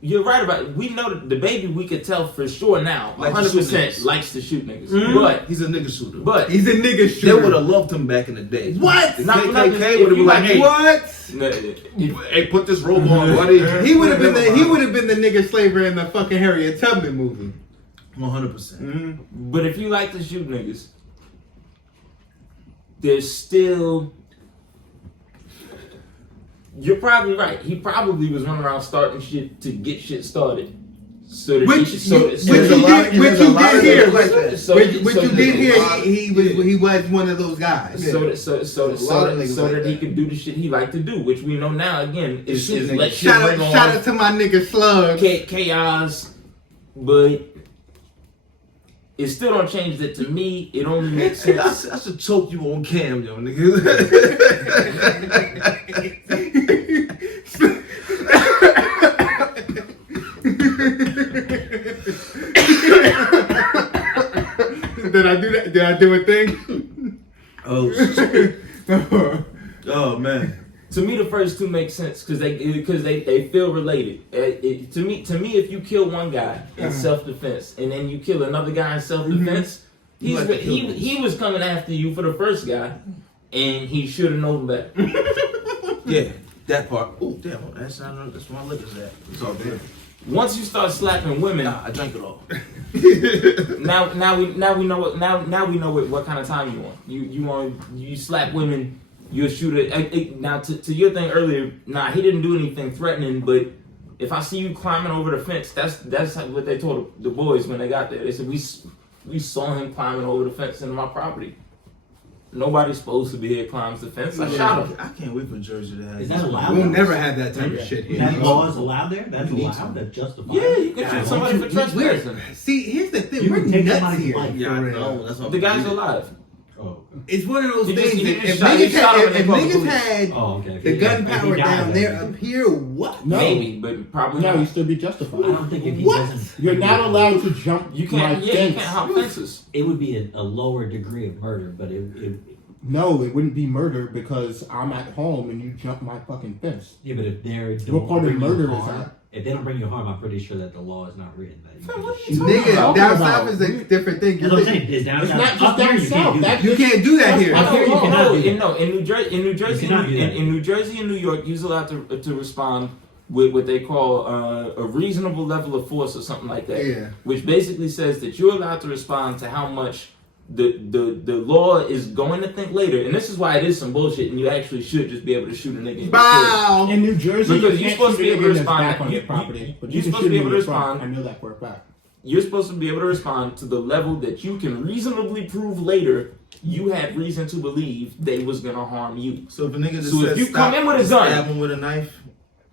You're right about it. We know that the baby. We could tell for sure now. Like to shoot 100% niggas. likes to shoot niggas. Mhm. But He's a nigga shooter. He's a nigga They shooter. would have loved him back in the day. What? The Not- not just- KKK if would have you been like, like- hey, What? hey, put this robe on, buddy. He would have been the nigga slaver in the fucking Harriet Tubman movie. 100%. Mm-hmm. But if you like to shoot niggas, there's still. You're probably right. He probably was running around starting shit to get shit started. So that Which he, you so, did hear. like that. so, Which so you that- did hear. He was one of those guys. So A lot of niggas that like he that. could do the shit he liked to do, which we know now again is Shoot niggas. let shit Shout ring out on to my nigga Slug. chaos, but it still don't change that to me. It only makes Hey, sense. I should choke you on cam, yo, nigga. Did I do that? Did I do a thing? Oh shit. Oh man. To me, the first two make sense because they feel related. To me, if you kill one guy in self defense and then you kill another guy in self defense, You like to kill he was coming after you for the first guy, and he should have known better. Yeah, that part. Oh damn, that's where my liquor's at. It's all good. Once you start slapping women, Nah, I drank it all. now we know what kind of time you want. You slap women, you'll shoot it. Now to your thing earlier, nah, he didn't do anything threatening, but if I see you climbing over the fence, that's what they told the boys when they got there. They said we saw him climbing over the fence into my property. Nobody's supposed to be here climbs the fence. I shot him. I can't wait for Jersey to have. Is that allowed? We'll never have that type of shit here. That law is allowed there? That's allowed? That's justified? Yeah, you can shoot somebody for trespassing. See, here's the thing. You We're can take nuts somebody's here. life. Yeah, I for real. know. That's what The guy's alive. Oh, It's one of those He just- things. he That just if shot- he niggas shot him had, and they if called the niggas police. had oh, okay. the gun If he power died, down there then- up here, what? No. Maybe, but probably No, not. you still be justified. I don't think if he What? doesn't. You're not allowed to jump You my can't. Yeah, fence. you can't hop fences. It would be a lower degree of murder, but No, it wouldn't be murder because I'm at home and you jump my fucking fence. yeah, but if they're What part of bring you murder is harm, that? if they don't bring you harm, I'm pretty sure that the law is not written that you Fam, can what just are you shoot. talking Nigga, about? down Talking south about- is a different thing. That's what I'm saying. It's down It's south. not just Up here, down you can't south. do that. You can't do that here. Up here, you cannot do that. No, in New Jersey, cannot do that. in New Jersey and New York, you're allowed to respond with what they call a reasonable level of force or something like that. Yeah. Which basically says that you're allowed to respond to how much the law is going to think later, and this is why it is some bullshit, and you actually should just be able to shoot a nigga. Bow. In New Jersey, Because you you're can't supposed to shoot be a able to nigga that's respond. back on You- your property, but you're you can supposed shoot to be him able in to your front. respond. I know that for a fact. You're supposed to be able to respond to the level that you can reasonably prove later you had reason to believe they was gonna harm you. So if a nigga just So if says you stop, come in with a gun- stab him with a knife.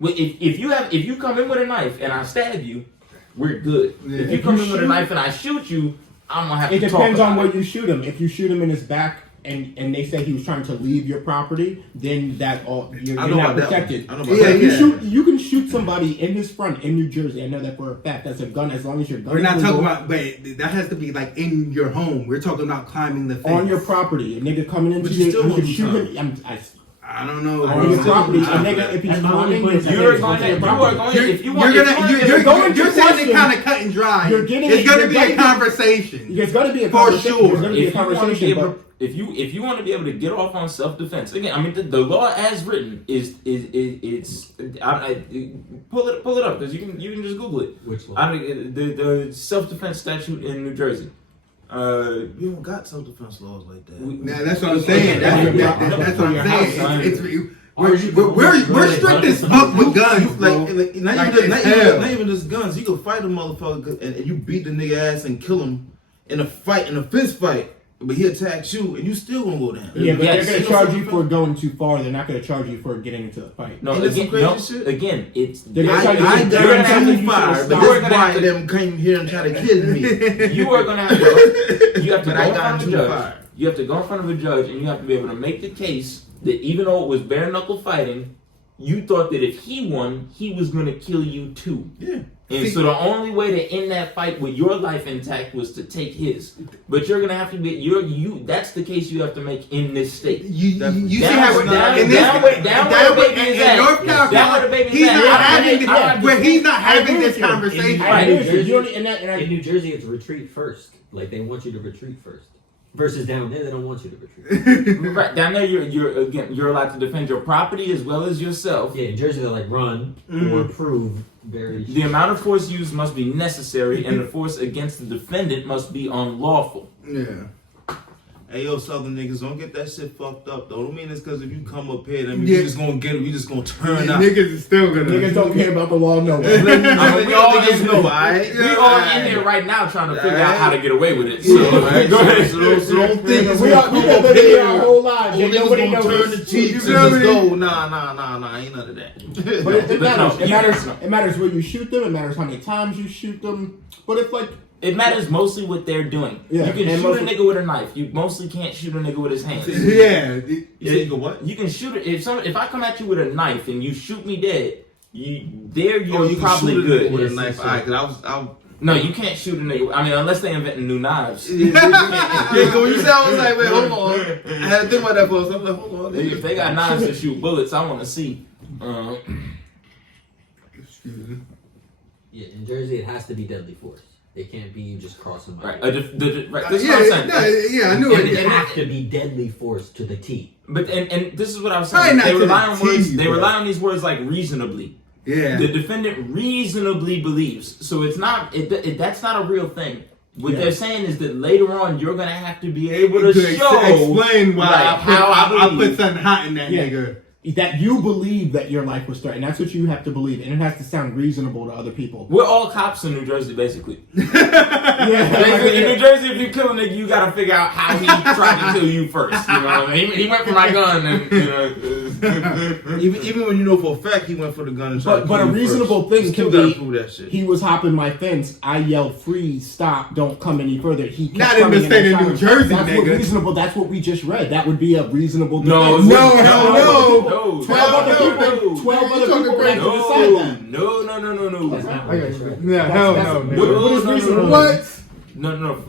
Well, if you come in with a knife and I stab you, we're good. Yeah. If you If come you in with a shoot- knife and I shoot you, I'm gonna have It to talk depends on about where it. you shoot him. If you shoot him in his back and they say he was trying to leave your property, then you're I know not about that protected. one. I know about Yeah, But that. if you can shoot somebody in his front in New Jersey. I know that for a fact. That's a gun as long as your gun We're is not legal talking about, but that has to be like in your home. We're talking about climbing the fence. on your property. A nigga coming into But you still you won't can do shoot something. him. I don't know. On bro. your property, a I- nigga, if he's That's my only climbing, point. You're going to, if you are going, You're, if you you're want, gonna, if you you're, want- you're saying it question- kind of cut and dry. You're getting it's it- gonna you're be a getting it- conversation. there's gonna be a For conversation. sure. There's gonna be a if you want to be conversation, able, but if you want to be able to get off on self defense again, I mean the law as written is pull it up because you can just Google it. Which law? I mean the self defense statute in New Jersey. We don't got self-defense laws like that. Now that's what I'm saying. That's what I'm saying. It's, Or we're strict as fuck with guns, bro. Like not, Like even, as not, hell. even, not even just guns. You can fight a motherfucker and you beat the nigga ass and kill him in a fight, in a fist fight, but he attacks you and you still gonna go down. yeah, but Yes. they're gonna charge you for going too far. They're not gonna charge you for getting into the fight. No, Ain't that some again, crazy no, shit? again, it's They're gonna I charge you got you're gonna have to- him you fired, should but stop. You're this gonna have boy to- them came here and tried to kill me. you are gonna have to you have to But go I in got front of too a judge. far. You have to go in front of a judge and you have to be able to make the case that even though it was bare knuckle fighting, you thought that if he won, he was gonna kill you too. Yeah. And so the only way to end that fight with your life intact was to take his. But you're gonna have to be that's the case you have to make in this state. You see Down how where- down- in this down where- down where the baby is in at. North Down where the Carolina, baby is he's at. not I having agree- I where he's not I agree having this with you. conversation. I agree with you. Jersey- You only- and that- and I- In New Jersey, it's retreat first. Like they want you to retreat first. Versus down there, they don't want you to retreat. Right down there, you're allowed to defend your property as well as yourself. Yeah, in Jersey, they're like run or prove very. The amount of force used must be necessary, and the force against the defendant must be unlawful. Yeah. Hey yo, Southern niggas, don't get that shit fucked up though. Don't mean it's because if you come up here, then Yeah. you just gonna get him. You just gonna turn up. Niggas is still gonna. Niggas don't care about the law, no. I I mean, mean, we all niggas know, alright? We all in here right now trying to figure out how to get away with it. So go ahead. So don't think it's We gonna are come we up been living here our here. whole lives. Oh, and niggas nobody gonna turn the knows. cheeks You and feel just me? go, nah, ain't none of that. But it matters. no, It you- matters. It matters where you shoot them. It matters how many times you shoot them. But if like It matters mostly what they're doing. Yeah, You can and shoot a mostly- nigga with a knife. You mostly can't shoot a nigga with his hands. Yeah. Yeah, you go what? You can shoot it if I come at you with a knife and you shoot me dead. You're Oh, you probably can shoot good. it with a Yes, knife. yes, Alright, cause I was No, you can't shoot a nigga. I mean, unless they inventing new knives. yeah, cause when you said I was like, wait, hold on. I had to think about that for a second. I'm like, hold on. If they got knives to shoot bullets, I want to see. Yeah, in Jersey, it has to be deadly force. It can't be you just crossing my. Right. line. Right. That's what I'm saying. I knew It it. have to be deadly force to the T. But and this is what I was Probably saying. not They to rely the on T, words. They bro. rely on these words like reasonably. Yeah. The defendant reasonably believes. So it's not. That's not a real thing. What Yeah. they're saying is that later on you're gonna have to be able to show explain why like, how I I believe. put something hot in that Yeah. nigga. that you believe that your life was threatened. That's what you have to believe, and it has to sound reasonable to other people. We're all cops in New Jersey, basically. Yeah, Basically, in New Jersey, if you kill a nigga, you gotta figure out how he tried to kill you first. You know what I mean? He went for my gun, and you know. Even when you know for a fact he went for the gun and tried to but kill a you reasonable first, thing still can gotta be. prove that shit. He was hopping my fence. I yelled, "Freeze! Stop! Don't come any further." He kept Not in coming the state I of New shot him. Jersey, That's what nigga. reasonable. That's what we just read. That would be a reasonable. No, defense. no. 12 other people. 12 other people would have to decide that. No. That's not what it's right. Yeah, hell no. That's- nigga. what is reasonable? What? No.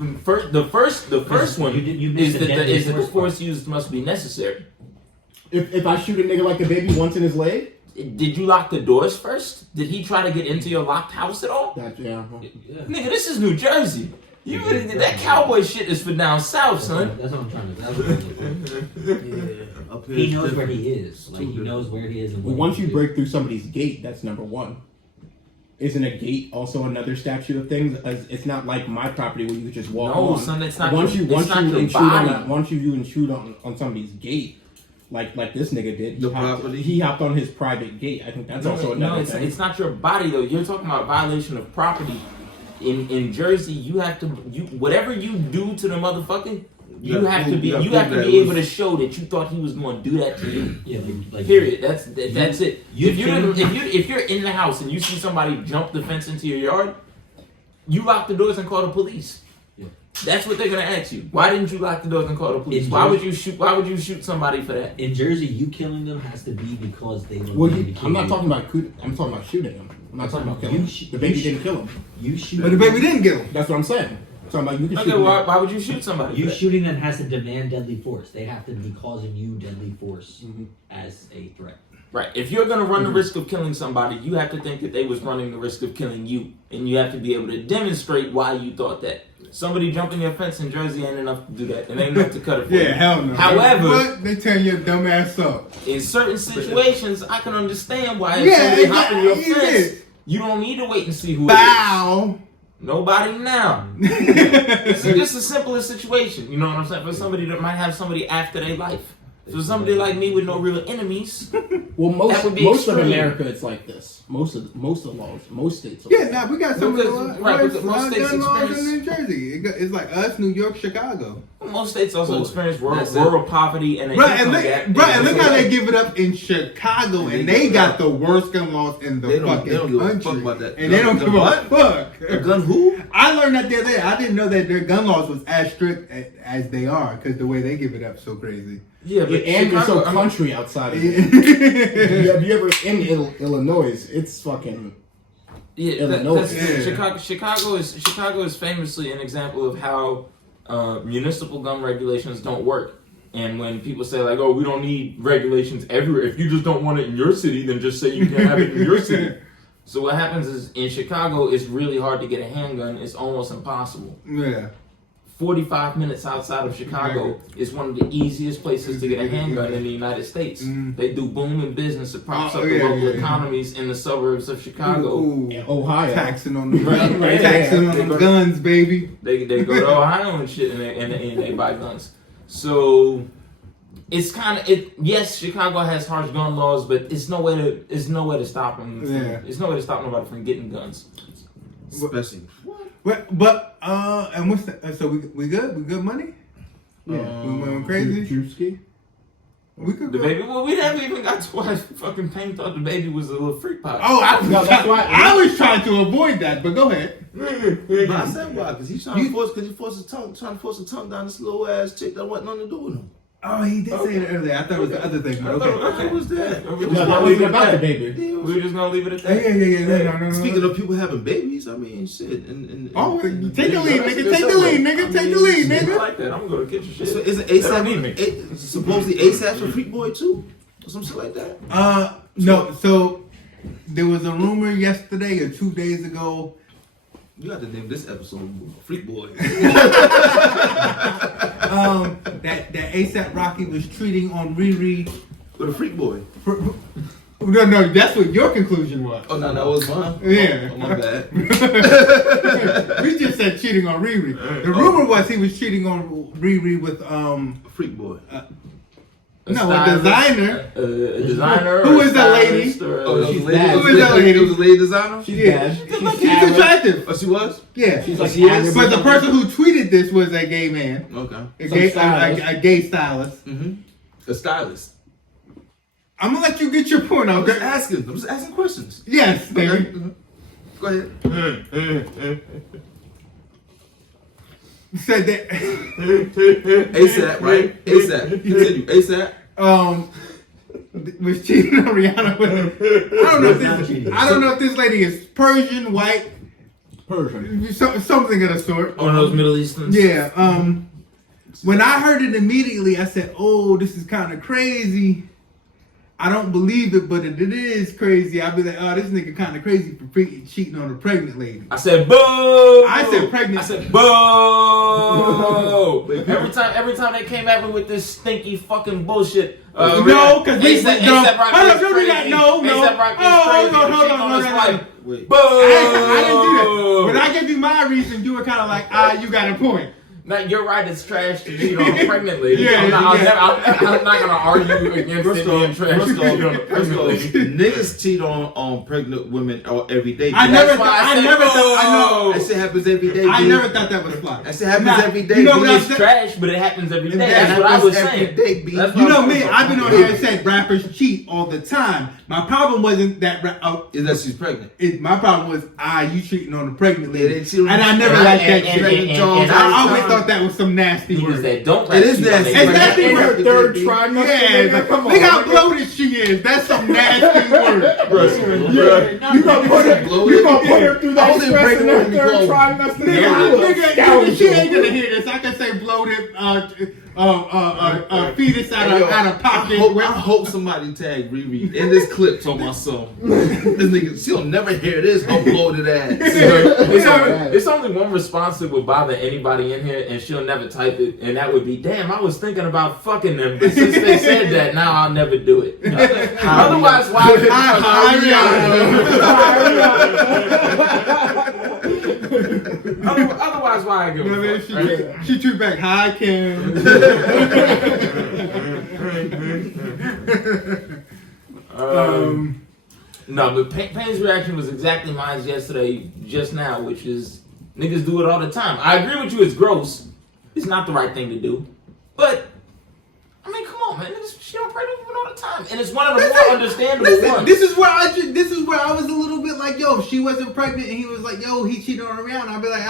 The first one you is missed that the deadly is that the force force used must be necessary. If I shoot a nigga like the baby once in his leg, Did you lock the doors first? Did he try to get into your locked house at all? that yeah. Yeah. Nigga, this is New Jersey. That cowboy shit is for down south, son. That's what I'm trying to. That's what I'm looking for. Up here He it's knows where different. he is. Like he knows where he is. And Well, what once he you can break through somebody's gate, that's number one. Isn't a gate also another statute of things? It's not like my property where you could just walk No, on. son, that's not Once your- you it's once not you your intrude on body. that, once you intrude on somebody's gate, like this nigga did. The property? He hopped on his private gate. I think that's also another it's, thing. it's not your body though. You're talking about violation of property. In Jersey, you have to whatever you do to the motherfucker, you have to be able to show that you thought he was going to do that to you. Yeah, like Period. That's it. you If you're in the house and you see somebody jump the fence into your yard, you lock the doors and call the police. Yeah. That's what they're gonna ask you. Why didn't you lock the doors and call the police? In Why would Jersey- you shoot? Why would you shoot somebody for that? In Jersey, you killing them has to be because they were. Well, going to kill I'm not you. talking about I'm talking about shooting him. I'm not talking about killing him. You The baby you didn't kill him. You shoot. But the baby didn't get him. That's what I'm saying. I'm talking about you can shoot Okay, him. why would you shoot somebody? You for that? shooting them has to demand deadly force. They have to be causing you deadly force as a threat. Right. If you're gonna run the risk of killing somebody, you have to think that they was running the risk of killing you, and you have to be able to demonstrate why you thought that. Somebody jumping your fence in Jersey ain't enough to do that. It ain't enough to cut it for you. Yeah, hell no. However- what? They tearing your dumb ass up. In certain situations, I can understand why if Yeah, somebody hopping your exactly, fence, it is. you don't need to wait and see who it Bow. is. Nobody now. This is just the simplest situation. You know what I'm saying? For somebody that might have somebody after their life. For somebody like me with no real enemies. Well, That would be most of extreme. America, it's like this. Most of the laws, most states. Are Yeah, like nah, we got some Because- of the right, worst because most states gun laws in experience- New Jersey. It's like us, New York, Chicago. Most states also experience that's it. rural poverty and an Right, and income look, gap. right, and look how they give it up in Chicago, And and they they give it got up. the worst gun laws in the They don't fucking give a country. fuck about that. And they don't The give a what? fuck. A gun who? I learned that the other day. I didn't know that their gun laws was as strict as they are, because the way they give it up so crazy. Yeah, but and you're so Chicago, country outside of it. Have you ever in Illinois? It's fucking. Yeah, Illinois. that's- Chicago is famously an example of how municipal gun regulations don't work. And when people say like, "Oh, we don't need regulations everywhere. If you just don't want it in your city, then just say you can't have it in your city." So what happens is in Chicago, it's really hard to get a handgun. It's almost impossible. Yeah. 45 minutes outside of Chicago is one of the easiest places to get a handgun in the United States. They do booming business. It props up the local economies in the suburbs of Chicago. Ooh, Ohio. taxing on the Right. taxing on They them go- guns, baby. They go to Ohio and shit, and they buy guns. So it's kind of it. Yes, Chicago has harsh gun laws, but it's no way to stop them. Yeah. It's no way to stop nobody from getting guns. Especially. But and what's that? So we good? We good money? Yeah. We went crazy? Drewski? We could The go. baby. Well, we never even got to why fucking Payne thought the baby was a little freak pot. Oh, No, that's why I was trying to avoid that, but go ahead. But I said why? Because he's trying to force his tongue down this little ass chick that wasn't nothing to do with him. Oh, he did say it earlier. I thought it was the other thing. But okay. What was that? We're No, just that gonna wasn't leave it at about the that. baby. We're just gonna leave it at Yeah, that. yeah. No. Speaking of people having babies, I mean, shit. Oh, and take the lead, That's a nigga. good Take the segue. lead, nigga. Take the lead, I nigga. like that. I'm gonna go to kitchen shit. So is it They don't need me. ASAP? Supposedly ASAP's a freak boy too, or some shit like that. No. So there was a rumor yesterday or 2 days ago. You got to name this episode "Freak Boy." That ASAP Rocky was treating on Riri. With a freak boy. No, that's what your conclusion was. Oh no, that was mine. Yeah. Oh, my bad. We just said cheating on Riri. The rumor was he was cheating on Riri with A freak boy. No, a designer. A designer. Who or is that lady? stylist or- Oh, it was She's a lady. bad. It was Who is that lady? It was a lady designer. She's Yeah. bad. She's attractive. Oh, she was. Yeah. She's like But average. the person who tweeted this was a gay man. Okay. A gay stylist. Mm-hmm. A stylist. I'm gonna let you get your point I'm out. just asking. I'm just asking questions. Yes, baby. Okay. Go ahead. Said that ASAP, right? ASAP. Continue. ASAP. was cheating on Rihanna with I don't know if this lady is Persian, white, Persian. something of the sort. One of those Middle Easterns. Yeah. When I heard it immediately, I said, "Oh, this is kind of crazy." I don't believe it, but if it is crazy, I'll be like, "Oh, this nigga kind of crazy for cheating on a pregnant lady." I said boo. I said pregnant. I said boo. every time they came at me with this stinky fucking bullshit. No, because we A$AP don't Rocky do is that. crazy. No. A$AP Rocky is Oh, crazy hold for on, cheating on his wife. Wait. Boo. I didn't do that. When I gave you my reason, you were kind of like, you got a point. Now, you're right, it's trash to cheat on a pregnant lady. Yeah, I'm not going to argue against First it being off, trash to cheat on a pregnant lady. niggas cheat on pregnant women every day. I That's never why I said thought. That shit happens every day. I B. never thought that was fly. That shit happens Nah, every day. You know B. what I'm It's saying? trash, but it happens every day. That That's what I happens was every saying. day, B. That's what You know I'm me, saying. I've been on here and said rappers cheat all the time. My problem wasn't that. Is that she's pregnant? My problem was, you cheating on a pregnant lady. Yeah, they cheat on- And I never And liked I- that and- shit. and I always time. thought that was some nasty Niggas word. that don't It is cheat on nasty. their It's nasty pregnant- word. Every Third day, B. trimester. Yeah, nigga, come on. look how bloated she is. That's some nasty word. Yeah, you gonna put her through I that was in stress break in room her third before. trimester. Nigga, she ain't gonna hear this. I can say bloated fetus out of pocket. I hope somebody tag Riri in this clip on my song. This nigga, she'll never hear this uploaded ass. It's only one response that would bother anybody in here, and she'll never type it, and that would be, "Damn, I was thinking about fucking them, but since they said that, now I'll never do it." Otherwise, why? Otherwise, why I give a fuck? Right? She tweet back, "Hi Kim." No, but Payne's reaction was exactly mine yesterday, just now, which is niggas do it all the time. I agree with you, it's gross. It's not the right thing to do. But, I mean, come on, man. Niggas shit on pregnant women all the time. And it's one of the more understandable ones. This is where I was a little bit like, yo, if she wasn't pregnant and he was like, yo, he cheated on Rihanna, I'd be like,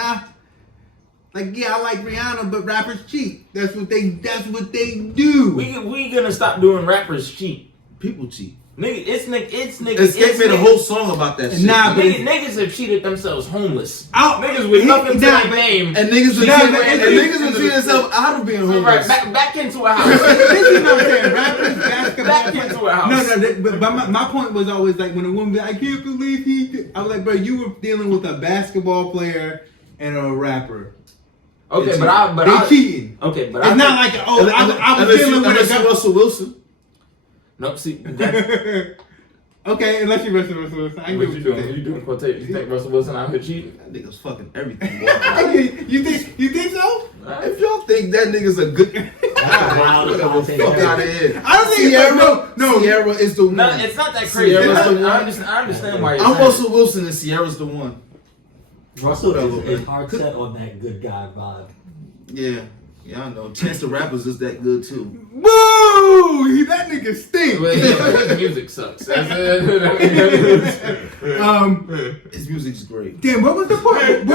yeah, I like Rihanna, but rappers cheat. That's what they do. We gonna stop doing rappers cheat. People cheat. Nigga, it's niggas. Escape made a whole song about that shit. Nah, but Niggas have cheated themselves homeless. Out. Niggas with nothing to Nah, their name. And niggas Nah, would but- treat themselves out of being Right, homeless. back into a house. This is what I'm saying. Rappers, basketball. Back into a house. No, but my point was always like when a woman be like, I can't believe he did. I was like, bro, you were dealing with a basketball player and a rapper. Okay, They cheating. Okay, but It's not like, oh, I was dealing with a unless guy. you Russell Wilson. No, see, that, Okay, unless you Russell Wilson. I what get you what doing? you're You saying. doing quotation? You think Russell Wilson out here cheating? That nigga's fucking everything. Boy. You think so? If y'all think that nigga's a good guy, Wow, get the fuck out of here. I don't think no. Sierra is the one. No, it's not that crazy. Sierra's the one. I understand why you're I'm saying. Russell Wilson and Sierra's the one. Russell is hard set on that good guy vibe. Yeah, I know. Chance the Rappers is that good too. Woo! That nigga stink. Well, yeah, his music sucks. That's it. His music's great. Damn, what was the point?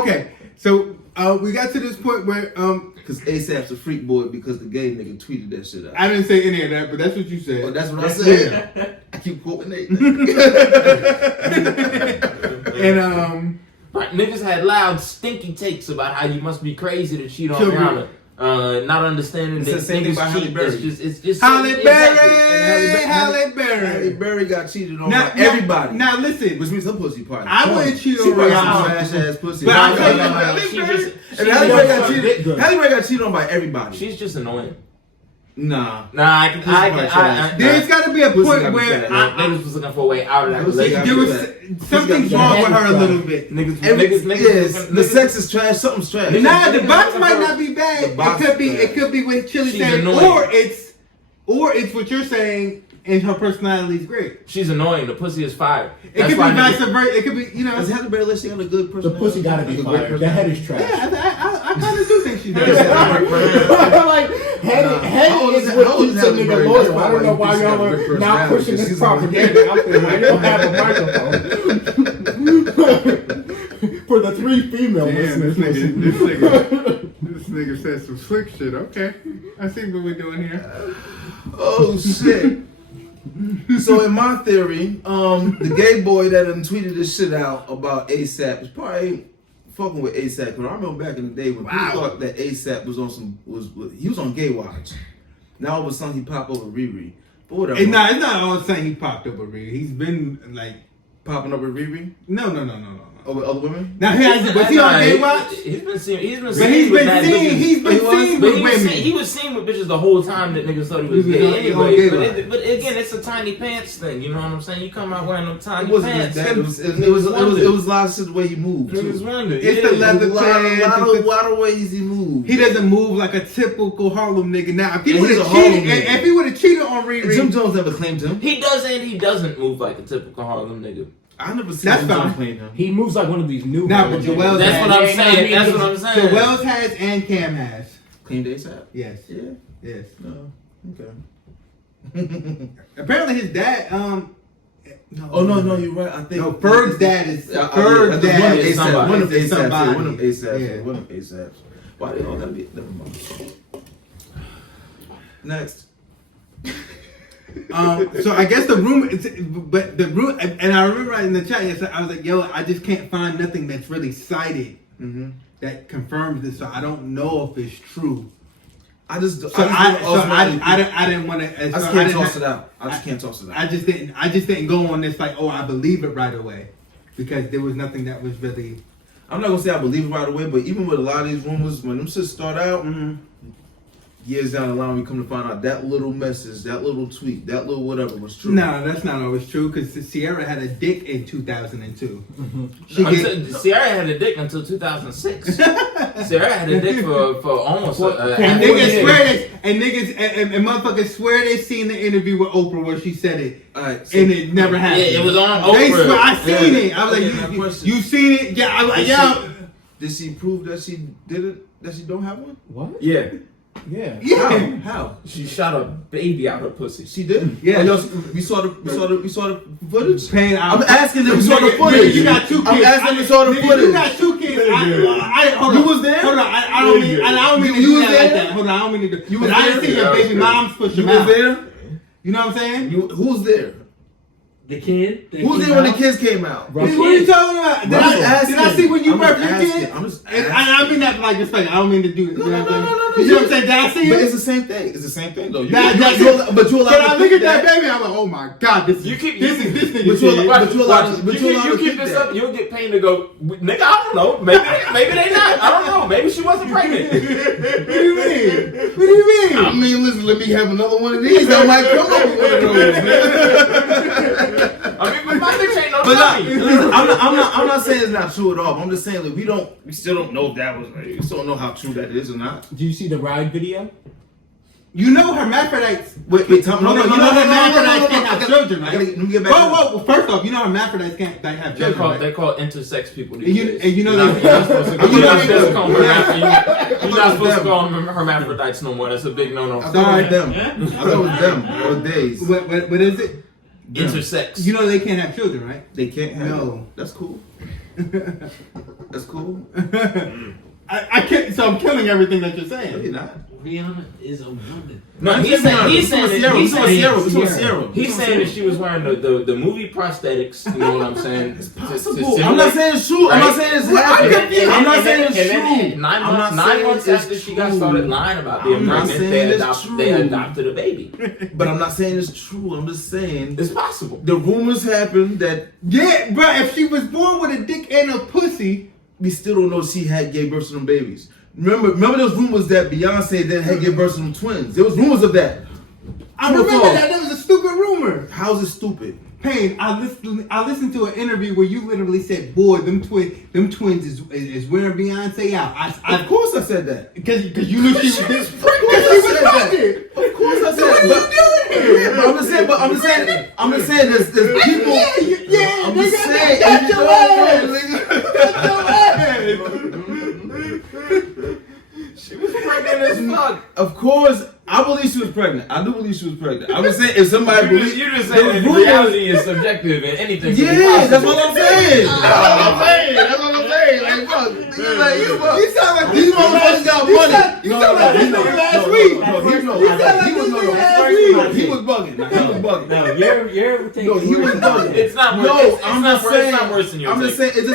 Okay, so we got to this point where Because ASAP's a freak boy because the gay nigga tweeted that shit out. I didn't say any of that, but that's what you said. Oh, that's what I said. I keep quoting Nate. And Right, niggas had loud, stinky takes about how you must be crazy to cheat on Sure. Rihanna. Not understanding It's that the same thing niggas about Halle cheat. Berry. It's just Halle exactly. Berry, Halle Halle Berry. Berry got cheated on Now, by everybody. Now listen, Which means her pussy party. I wouldn't cheat She on probably some Rihanna. trash ass pussy. But I'll tell you, Halle She Berry- just- and she Halle just- Berry got cheated. Halle Berry got cheated on by everybody. She's just annoying. Nah. Nah, There's got to be a Pussy point gotta be where fat. niggas was looking for a way out of that Pussy relationship. there was Pussy something's gotta wrong be with her a little bit. Yes, the sex is trash. Something's trash. Nah, the box might not be bad. The box It could be. is It could be what Chili She's said, annoying. or Or it's what you're saying, and her personality is great. She's annoying. The pussy is fire. It could be vice versa. It could be, you know. Does it have to be unless she got a good The personality? pussy gotta be Like a fire. great The head is trash. Yeah, I kind of do think she's good. Like head is what keeps a nigga loyal. I don't know why y'all are now pushing this propaganda out there. I don't have a microphone. For the 3 female listeners, This nigga said some slick shit. Okay, I see what we're doing here. Oh shit. So in my theory, the gay boy that done tweeted this shit out about ASAP is probably fucking with ASAP. Cause I remember back in the day when people thought that ASAP was on he was on Gay Watch. Now all of a sudden he popped over Riri. But whatever. It's not all of a sudden he popped up with Riri. He's been like Popping over Riri no. over other women. Now was he on Gay Watch? He's been seen. But he's been seen with women. He was seen with bitches the whole time that niggas thought he was gay anyway. But again, it's a tiny pants thing. You know what I'm saying? You come out wearing them tiny It wasn't pants. just that. It was a lot of shit the way he moved. Niggas Too. wonder. It's the leather A lot of ways he moved. He doesn't move like a typical Harlem nigga. Now, if he And would he's have a Harlem cheated, nigga. if he would have cheated on Riri, Jim Jones never claimed him. He does and he doesn't move like a typical Harlem nigga. I never seen That's Jim fine. Jones claim him. he moves like one of these new. Nah, but Joel's That's what I'm saying. That's what I'm saying. so Wells has and Cam has. Claimed ASAP. Yes. Yeah. Yes. No. Okay. Apparently his dad. No. Oh no, you're right. I think No, Ferg's dad is Ferg's Ferg's dad one of is ASAP. One of is ASAP. somebody. One of ASAP. Yeah. One of ASAP. Why they all gotta be? Never mind. Next. So I guess the rumor, but the room, and I remember in the chat, yes, I was like, "Yo, I just can't find nothing that's really cited that confirms this, so I don't know if it's true." I didn't want to. I didn't want to. I just can't toss it out. I just can't toss it out. I just didn't go on this like, oh, I believe it right away, because there was nothing that was really. I'm not gonna say I believe it right away, but even with a lot of these rumors, when them shit start out, years down the line, we come to find out that little message, that little tweet, that little whatever was true. No, that's not always true, because Sierra had a dick in 2002. Sierra had a dick until 2006. Sierra had a dick for almost And niggas swear this, and motherfuckers swear they seen the interview with Oprah where she said it, Alright, so and it never happened. Yeah, it was on Oprah. They swear I seen it. I was Okay, like, my question. you seen it? Yeah, I was like, yo. did she prove that she did it? That she don't have one? What? Yeah. Yeah. Yeah. How? She shot a baby out her pussy. She did? Yeah. Oh, y'all, we saw the footage. Pain out. I'm asking if we saw the Nigga, footage. you got 2 kids. I'm asking if we saw the Nigga, footage. You got 2 kids. Hold You on. was there? Hold on. I don't mean to You do was that like there? that. Hold on. I don't mean to do. You But was I didn't there? see your baby moms push You him was out. there? You know what I'm saying? Who's there? The kid. Who's there when the kids came out? What are you talking about? Did I see when you birthed your kid? I'm just And asking. I mean that like respect. I don't mean to do it. No. You know what I'm saying? Did I see But it? it's the same thing. It's the same thing though. But I look at that baby, I'm like, oh my god, this is this nigga But you allowed You to keep think this that. up, you'll get paid to go, nigga, I don't know. Maybe they not. I don't know. Maybe she wasn't pregnant. What do you mean? What do you mean? I mean, listen, let me have another one of these. I might come up with one of those, man. I mean, but my bitch ain't no But dummy. listen, I'm not saying it's not true at all. I'm just saying that we still don't know if that was. We still don't know how true that is or not. Do you see the ride video? You know hermaphrodites. Wait, Tom. No, hermaphrodites can't have children, right? Let me get back. Whoa. First off, you know hermaphrodites can't have children. Right? They call intersex people. And you know they. You're not supposed to call them Yeah. You're not supposed to call them hermaphrodites no more. That's a big no-no. I thought it was them. I thought it was them. Or days. What is it? Intersex. You know they can't have children, right? They can't have. No. It. That's cool. That's cool. I can't. So I'm killing everything that you're No, saying. you're not. Rihanna is a woman. No, he's saying that she was wearing the movie prosthetics. You know what I'm saying? It's possible. I'm not saying it's true. I'm not saying it's happening. I'm not saying it's true. 9 months after she got started lying about being pregnant, they adopted a baby. But I'm not saying it's true. I'm just saying It's possible. the rumors happened that Yeah, bro. If she was born with a dick and a pussy, we still don't know if she had gave birth to them babies. Remember those rumors that Beyonce then had gave birth to them twins. There was rumors of that. I remember that. That was a stupid rumor. How's it stupid? Pain. I listened to an interview where you literally said, "Boy, them twins is wearing Beyonce out." Of course I said that. Because you knew she was Of course because I she was said that. pregnant. Of course I said So what that. are you I'm just saying, there's people. I'm just saying, She was pregnant as fuck. Of course, I believe she was pregnant. I do believe she was pregnant. I'm just saying, if somebody believes, You just saying that reality is subjective and anything. Can be yeah, that's possible. what I'm saying. That's what I'm saying. Like, fuck. Niggas like you, fuck. You sound like These motherfuckers got money. You sound like this nigga last week. He was bugging. No, you're taking No, he was bugging. It's not worse. No, It's I'm not just worse. saying. It's not worse than yours. I'm just saying. It's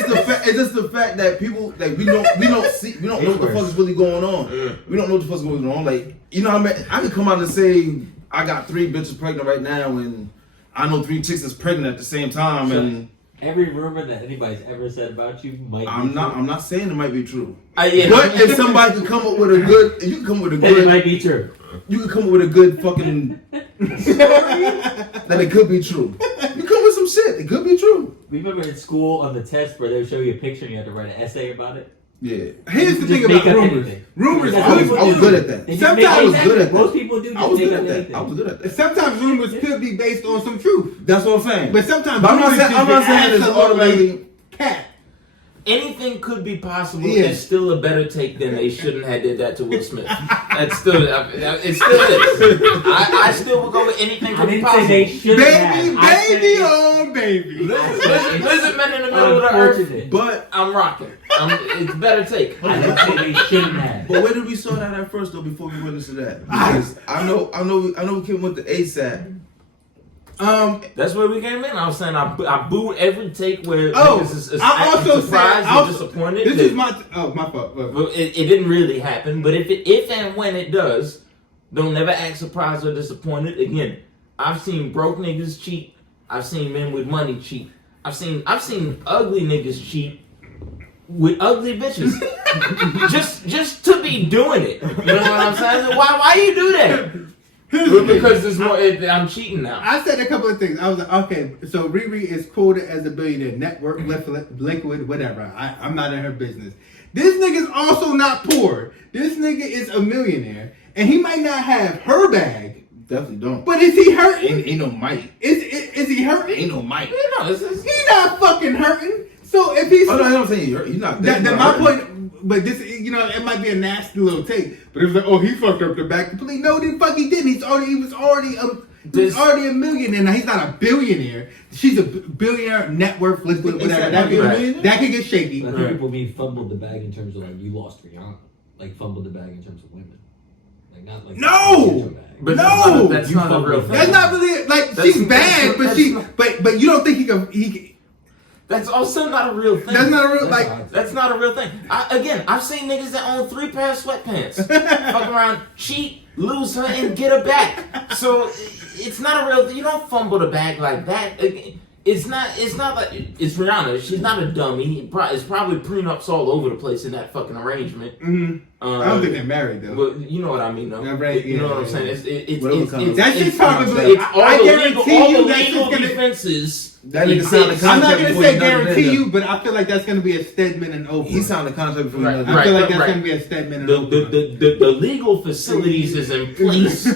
just the fact that people like we don't know what the fuck is really going on. We don't know what the fuck's going on. Like, you know, what I mean, I can come out and say I got 3 bitches pregnant right now, and I know 3 chicks that's pregnant at the same time, and every rumor that anybody's ever said about you might. I'm not saying it might be true. Yeah. But if somebody can come up with a good, you can come up with a Then it good, might be true. you can come up with a good fucking story that it could be true. You come with some shit, it could be true. Remember in school on the test where they would show you a picture and you had to write an essay about it? Yeah. Here's the Just thing make about up rumors. anything. Rumors. That's I what was people do. good at that. They just Sometimes make I was exactly. good at that. Most people do I just was make good up at that. anything. I was good at that. Sometimes rumors could be based on some truth, That's what I'm saying. but sometimes But I'm rumors not saying it's absolutely automatically. cat. Anything could be possible. Yeah. It's still a better take than they shouldn't have did that to Will Smith. That's still, it still is. I still would go with anything I could be didn't say they possible. shouldn't have. Baby, I said baby, it's oh baby. Lizard men in the middle of the earth. unfortunate. But I'm rocking. It's better take. I didn't say they shouldn't have. where did we start that at first though? Before we went into that, because I know we came with the ASAP. That's where we came in. I was saying I booed every take where Oh, niggas is I also surprised said- and disappointed. This is my fault. Well, it didn't really happen, but if and when it does, don't never act surprised or disappointed. Again, I've seen broke niggas cheat. I've seen men with money cheat. I've seen ugly niggas cheat with ugly bitches. just to be doing it. You know what I'm saying? Why you do that? Because there's more. I'm cheating now. I said a couple of things. I was like, okay, so Riri is quoted as a billionaire, network, liquid, whatever. I'm not in her business. This nigga's also not poor. This nigga is a millionaire, and he might not have her bag. Definitely don't. But is he hurting? Ain't no might. Is he hurting? Ain't no might. He's not fucking hurting. So if he's Oh no, I'm saying he's not. That's not my hurting. point. But this, you know, it might be a nasty little take. But it was like, oh, he fucked up the back completely. No, the fuck he didn't. He was already a millionaire. Now he's not a billionaire. She's a billionaire, net worth, liquid, whatever. That could get shaky. I think people mean fumbled the bag in terms of like you lost Rihanna, like fumbled the bag in terms of women, like not like No! But No! that's not a real thing. That's not really like she's bad, but but you don't think he can. That's also not a real thing. That's not a real like. That's not a real thing. I've seen niggas that own 3 pairs of sweatpants, fuck around, cheat, lose her, and get her back. So it's not a real thing. You don't fumble the bag like that. It's not like it's Rihanna. She's not a dummy. It's probably prenups all over the place in that fucking arrangement. Mm-hmm. I don't think they're married though. But you know what I mean, though. Yeah, right, You know yeah, what I'm yeah, saying? That shit's probably. It's all I the guarantee legal, you that shit's legal gonna. defenses. That nigga signed a I'm contract. not gonna before say he done it guarantee then. you, but I feel like that's gonna be a Stedman and Oprah. He signed a contract before Right, he I done right. it. feel like that's gonna be a Stedman and Oprah. The legal facilities is in place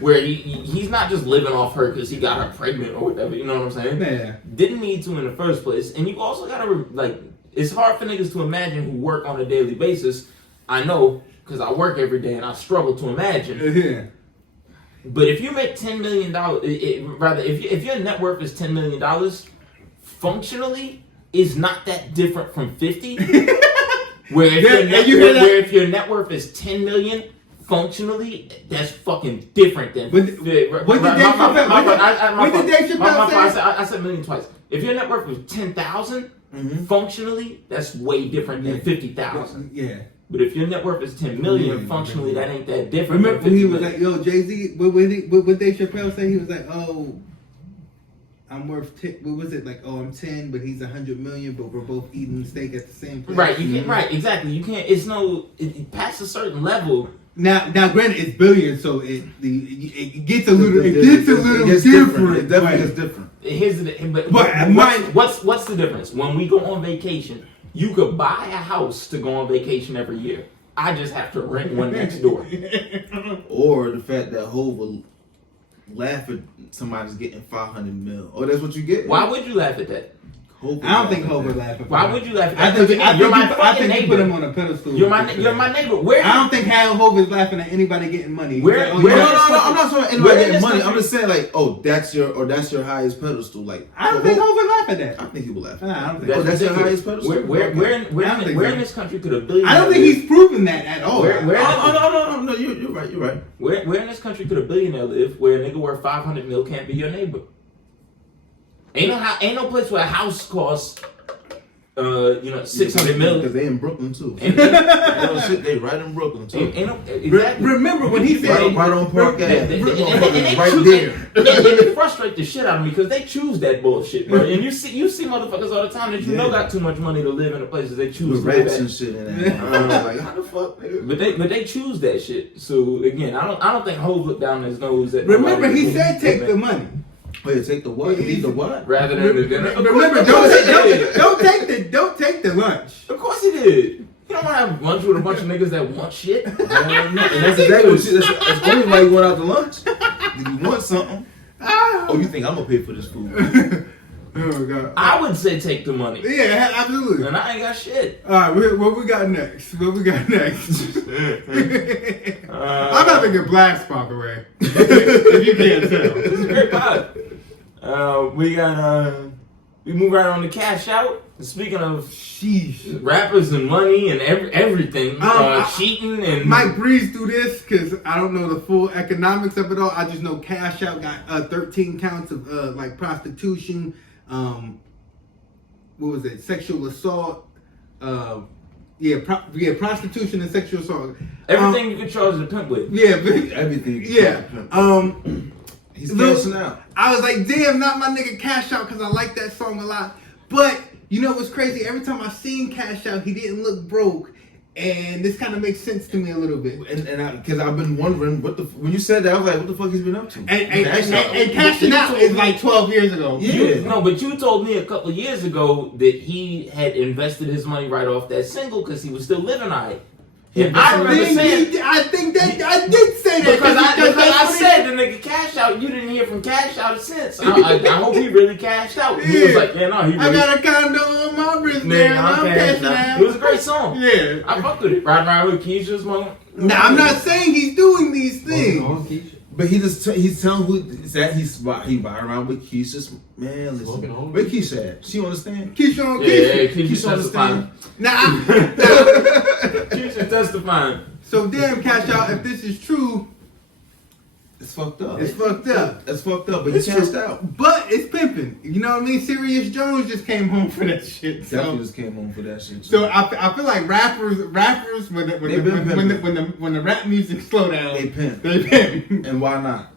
where he's not just living off her because he got her pregnant or whatever. You know what I'm saying? Yeah. Didn't need to in the first place, and you also gotta like. It's hard for niggas to imagine who work on a daily basis. I know because I work every day and I struggle to imagine. Yeah. But if you make $10 million, rather if your net worth is $10 million, functionally is not that different from 50. Where if your net worth is 10 million, functionally that's functionally different than. What did Dave Chappelle say? I said million twice. If your net worth was 10,000, functionally that's way different than 50,000. Yeah. But if your net worth is 10 million, functionally that ain't that different. Remember when he was like, "Yo, Jay-Z," what Dave Chappelle say? He was like, "Oh, I'm worth 10." What was it like? "Oh, I'm 10, but he's 100 million, but we're both eating steak at the same place." Right, you can't. Right, exactly. You can't. It's no. It past a certain level. Now, granted, it's billions, so it gets a little different. It definitely gets different. Here's the what's the difference? When we go on vacation, you could buy a house to go on vacation every year. I just have to rent one next door. Or the fact that Hov will laugh at somebody's getting 500 mil. Oh, that's what you get? Why would you laugh at that? I don't think Hov would laugh at Why that. would you laugh at I that? think You're my I fucking think you put him neighbor. on a pedestal. You're my neighbor. Where? I don't think Hov is laughing at anybody getting money. Where- He's like, where- No, yeah. I'm not talking Where anybody in getting this money. country- I'm just saying like, that's your highest pedestal. Like, I don't think Hov would laugh at that. I think he will laugh. Nah, I don't think. Oh, that's your ridiculous. highest pedestal? Where I don't think in so. this country could a billionaire? I don't think he's proven that at all. Where- No, you're right. You're right. Where in this country could a billionaire live where a nigga worth 500 mil can't be your neighbor? Ain't no place where a house costs 600 mil. Because they in Brooklyn too. Ain't- Shit, they right in Brooklyn too. ain't no, exactly. Remember when he said Right on Park Ave. And they Right choose- there. and it frustrates the shit out of me because they choose that bullshit, bro. And you see motherfuckers all the time that you know got too much money to live in the places they choose With to live rats and at. shit in that. Like, how the fuck, nigga? But they choose that shit. So again, I don't think Hov looked down his nose at. remember nobody he who- said take the money. Wait, take the what? Leave the what? rather than the dinner. Of Remember, course he did. don't take the lunch. Of course he did. You don't want to have lunch with a bunch of niggas that want shit. And that's exactly what shit. That's only why you went out to lunch. If you want something. Oh, you think I'm gonna pay for this food? Oh god. I would say take the money. Yeah, absolutely. And I ain't got shit. All right, what we got next? What we got next? I'm having a blast, by the way. If you can't tell. This is a great pod. We move right on to cash out. Speaking of Sheesh. rappers and money and everything, cheating and Might breeze through this because I don't know the full economics of it all. I just know Cash Out got 13 counts of like prostitution, what was it? Sexual assault. Prostitution and sexual assault. everything you can charge the pimp with. Yeah, but, Everything. yeah. He's cashing out. I was like, damn, not my nigga Cash Out because I like that song a lot. But you know what's crazy? Every time I seen Cash Out, he didn't look broke, and this kind of makes sense to me a little bit. And because I've been wondering when you said that, I was like, what the fuck he's been up to? And Cashing Out is like 12 years ago. Yeah. But you told me a couple of years ago that he had invested his money right off that single because he was still living on it. And I remember saying I think that I did say that because I that's what said the nigga Cash Out. You didn't hear from Cash Out since. I hope he really cashed out. He was like, yeah, no, he really. I got a condo on my wrist, man. I'm cashing out. It was a great song. Yeah. I fucked with it. Riding around with Keisha's moment. Now I'm not saying he's doing these things. But he's telling who that he ride around with Keisha's man. Listen, where Keisha at? She understand? Keisha on Yeah, Keisha. Keisha testifying. Nah. Keisha testifying. So damn, Cash Out. If this is true, It's fucked up. it's fucked up. That's fucked up. But It's he cashed true. out. But it's pimping. You know what I mean? Sirius Jones just came home for that shit. Definitely So, just came home for that shit. so I feel like rappers when They've been pimping. the rap music slow down, They pimp. They pimp. And why not?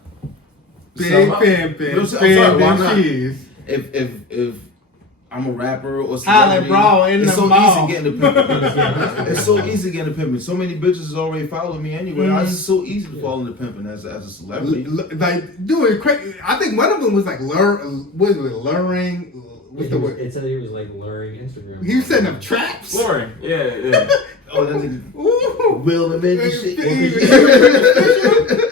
Big So- pimpin', I'm sorry, why pimpin' not? cheese. If I'm a rapper or Holla, something, bro, in it's the so mall. easy getting the pimping. It's so easy getting the pimping. So many bitches already follow me anyway. It's so easy to fall into pimping as a celebrity. Like doing crazy. I think one of them was like luring. What's the word? It said he was like luring Instagram. He was setting up traps. Lauren. Yeah. Oh, that nigga Ooh. Will and Mindy shit.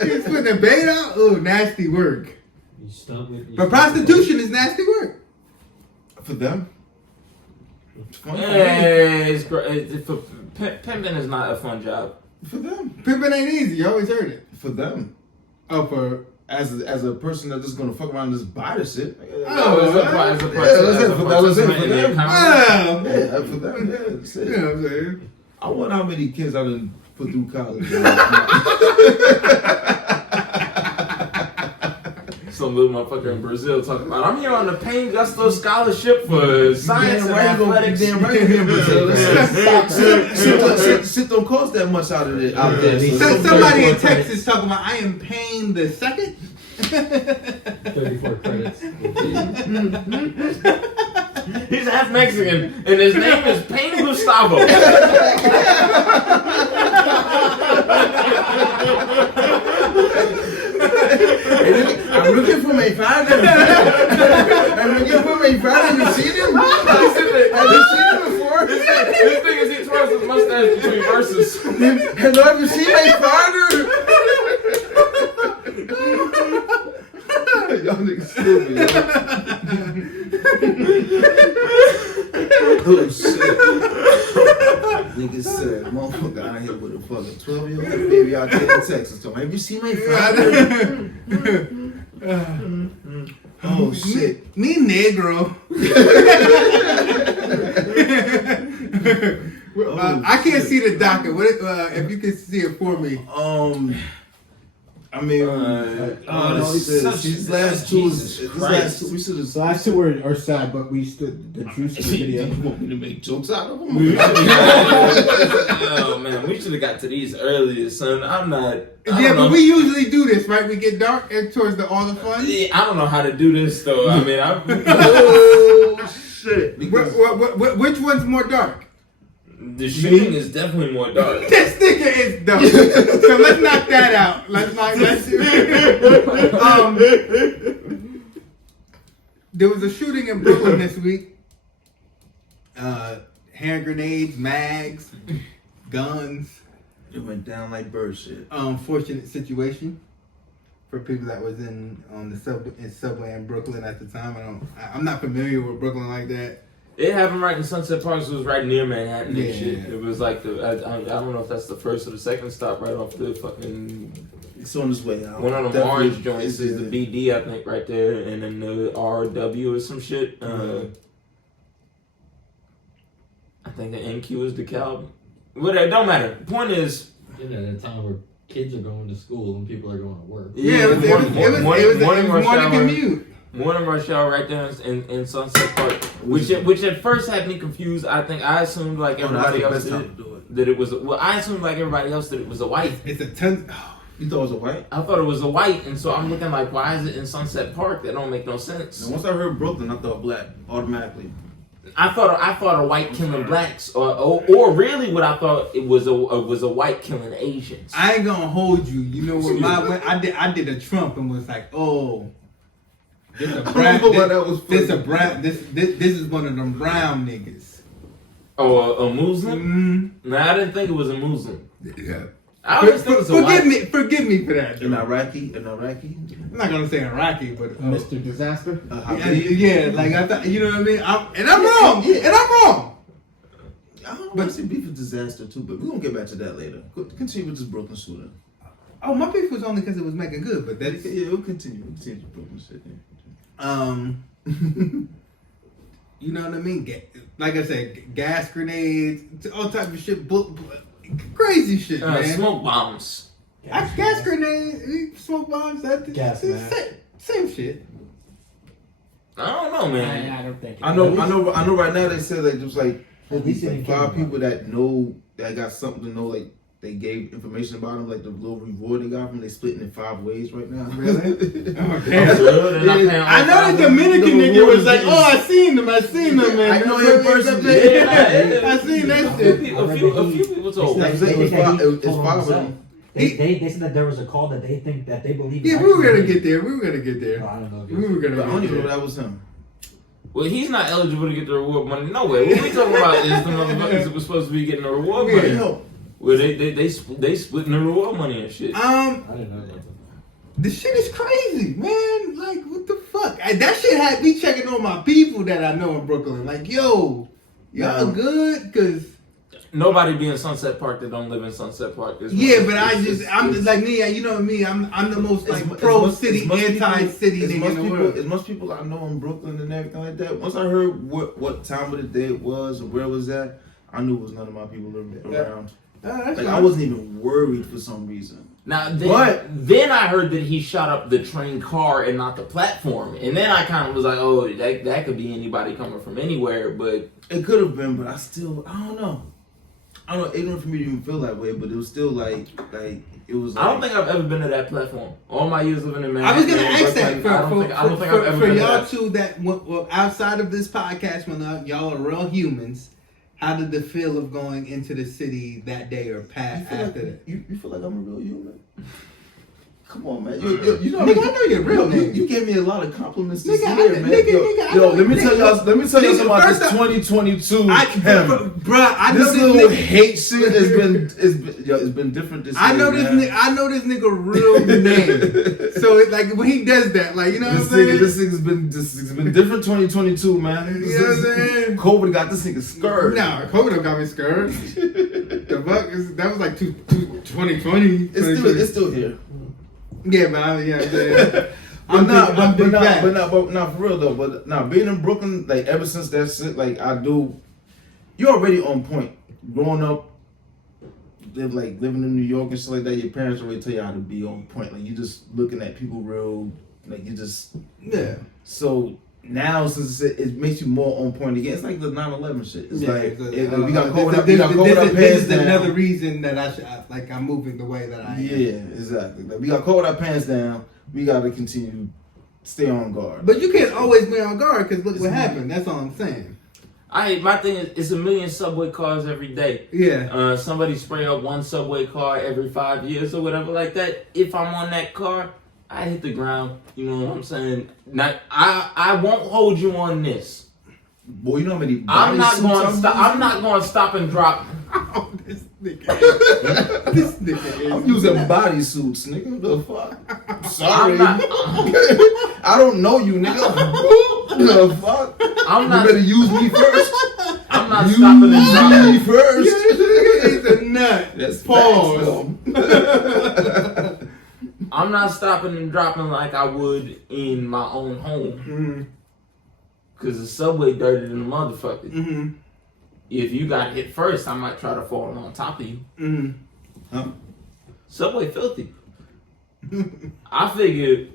He's putting a bait out. Oh, nasty work. You stunt with. But prostitution is nasty work. For them. It's fun It's pimping is not a fun job. for them. Pimping ain't easy. You always heard it. For them. Oh, for As a person that's just gonna fuck around and just buy this shit. No, it's a part for them. wow. Yeah, for them. Yeah, that's You it. know what I'm saying? I wonder how many kids I done put through college. Some little motherfucker in Brazil talking about, I'm here on the Painstrodomus scholarship for science and athletics. Damn right you here in Brazil. Shit don't cost that much out there. So somebody in Texas talking about, I am paying the second. 34 credits. He's half Mexican, and his name is Pain Gustavo. I'm looking for my father. I'm looking for my father. Have you seen him? Have you seen him before? This thing is he twirls his mustache between verses. Hello, have you seen my father? Y'all niggas stupid, yo. Oh shit. Niggas said, motherfucker out here with a fucking 12-year-old baby out there in Texas. So have you seen my father? Oh shit. Me negro. I can't see the docket. What if you can see it for me? I mean, these last two, we should have. The last two are sad, but we stood the juice of the video. You want me to make jokes out of them? Oh man, we should have got to these earlier, son. I But we usually do this, right? We get dark and towards all the fun. Yeah, I don't know how to do this though. I mean, Oh shit! Which one's more dark? The shooting is definitely more dark. This nigga is dumb. So let's knock that out. There was a shooting in Brooklyn this week. Hand grenades, mags, guns. It went down like bird shit. Unfortunate situation for people that was in the subway in Brooklyn at the time. I'm not familiar with Brooklyn like that. It happened right in Sunset Park, so it was right near Manhattan Yeah. and shit. It was like I don't know if that's the first or the second stop right off the fucking. It's on its way out. One of them Definitely orange joints is the BD, I think, right there, and then the RW or some shit. I think the NQ is DeKalb. Whatever, it don't matter. The point is, at a time where kids are going to school and people are going to work. Yeah, it was morning commute. Morning rush hour right there in Sunset Park, which at first had me confused. I assumed like everybody else did that it was. Well, I assumed like everybody else that it was a white. It's a ton. You thought it was a white? I thought it was a white, and so I'm looking like, why is it in Sunset Park? That don't make no sense. And once I heard Brooklyn, I thought black automatically. I thought a white killing blacks, or really what I thought it was a white killing Asians. I ain't gonna hold you. You know what? I did a Trump and was like, oh. This a brown. This is one of them brown niggas. Oh, a Muslim? Mm-hmm. No, I didn't think it was a Muslim. Yeah. I always think it's a white. Forgive me for that. An Iraqi. I'm not gonna say Iraqi, but Mr. Disaster. Yeah, like I thought. You know what I mean? I'm wrong. And I'm wrong. I don't know. I see beef with disaster too, but we're gonna get back to that later. Continue with this Brooklyn shooting. Oh, my beef was only because it was making good, but that's We'll continue. We'll continue with Brooklyn shit. Yeah. You know what I mean? Like I said, gas grenades, all type of shit, crazy shit, man. Smoke bombs. Gas grenades, smoke bombs, same shit. I don't know, man. I don't think. I know. Right now they said that just like At least it like 5 people that got something to know, like they gave information about them, like the little reward they got from. They split in 5 ways right now. Really? Oh, damn. I know the Dominican nigga was like, "Oh, I seen them, man." I know him personally. I seen that shit. A few people told me. It's 5 of them. They said that there was a call that they believe. Yeah, we were gonna get there. Oh, I don't know. We were gonna. I don't even know get that was him. Well, he's not eligible to get the reward money. No way. What we talking about is the motherfuckers that were supposed to be getting the reward money. No. Well, they splitting the reward money and shit. I didn't know that. The shit is crazy, man. Like, what the fuck? That shit had me checking on my people that I know in Brooklyn. Like, yo, y'all good? Cause nobody be in Sunset Park that don't live in Sunset Park. Yeah, but I'm just like me. You know me. I'm the most like pro city, anti city nigga in the world. As much people I know in Brooklyn and everything like that. Once I heard what time of the day it was or where it was at, I knew it was none of my people living around. Like I wasn't even worried for some reason. Now, then I heard that he shot up the train car and not the platform, and then I kind of was like, oh, that could be anybody coming from anywhere, but it could have been. But I don't know. Ignorant for me to even feel that way, but it was still like it was. Like, I don't think I've ever been to that platform. All my years living in Manhattan. I was gonna ask that I don't think I've ever for been y'all to two that outside of this podcast, when y'all are real humans. How did the feel of going into the city that day or past after that? You feel like I'm a real human? Come on, man. You know, Nigga, I know your real name. You gave me a lot of compliments this Nigga, year, man. Yo, let me tell y'all something about this 2022 Chem. Bruh, I know This little hate shit has been different this year. I know this nigga real name. So it's like when he does that, like, you know what I'm saying? This nigga's been different 2022, man. You know what I'm saying? COVID got this nigga scared. Nah, COVID don't got me scared. The fuck that was like 2020. It's still here. Yeah, man. Yeah, I'm saying. But not for real though. But now being in Brooklyn, like ever since that shit, like you're already on point. Growing up, living in New York and shit like that, your parents already tell you how to be on point. Like you just looking at people real, like you just So now since it makes you more on point again, it's like the 9/11 shit. It's like we got COVID. This is another reason that I'm moving the way that I am. Yeah, exactly. Like we got COVID our pants down. We got to continue to stay on guard. But you can't always be on guard because look what happened. That's all I'm saying. My thing is, it's a million subway cars every day. Yeah. Somebody spray up one subway car every 5 years or whatever like that. If I'm on that car, I hit the ground. You know what I'm saying? Now, I won't hold you on this. Boy, you know how many I'm not going to stop and drop. Oh, this nigga. This nigga. I'm using bodysuits, nigga. The fuck? I'm sorry. I'm not, I don't know you, nigga. The fuck? I'm not. You better use me first. I'm not stopping and dropping. Me first. He's a nut. That's Pause. I'm not stopping and dropping like I would in my own home. Mm-hmm. Cause the subway dirty than a motherfucker. Mm-hmm. If you got hit first, I might try to fall on top of you. Mm-hmm. Huh? Subway filthy. I figured,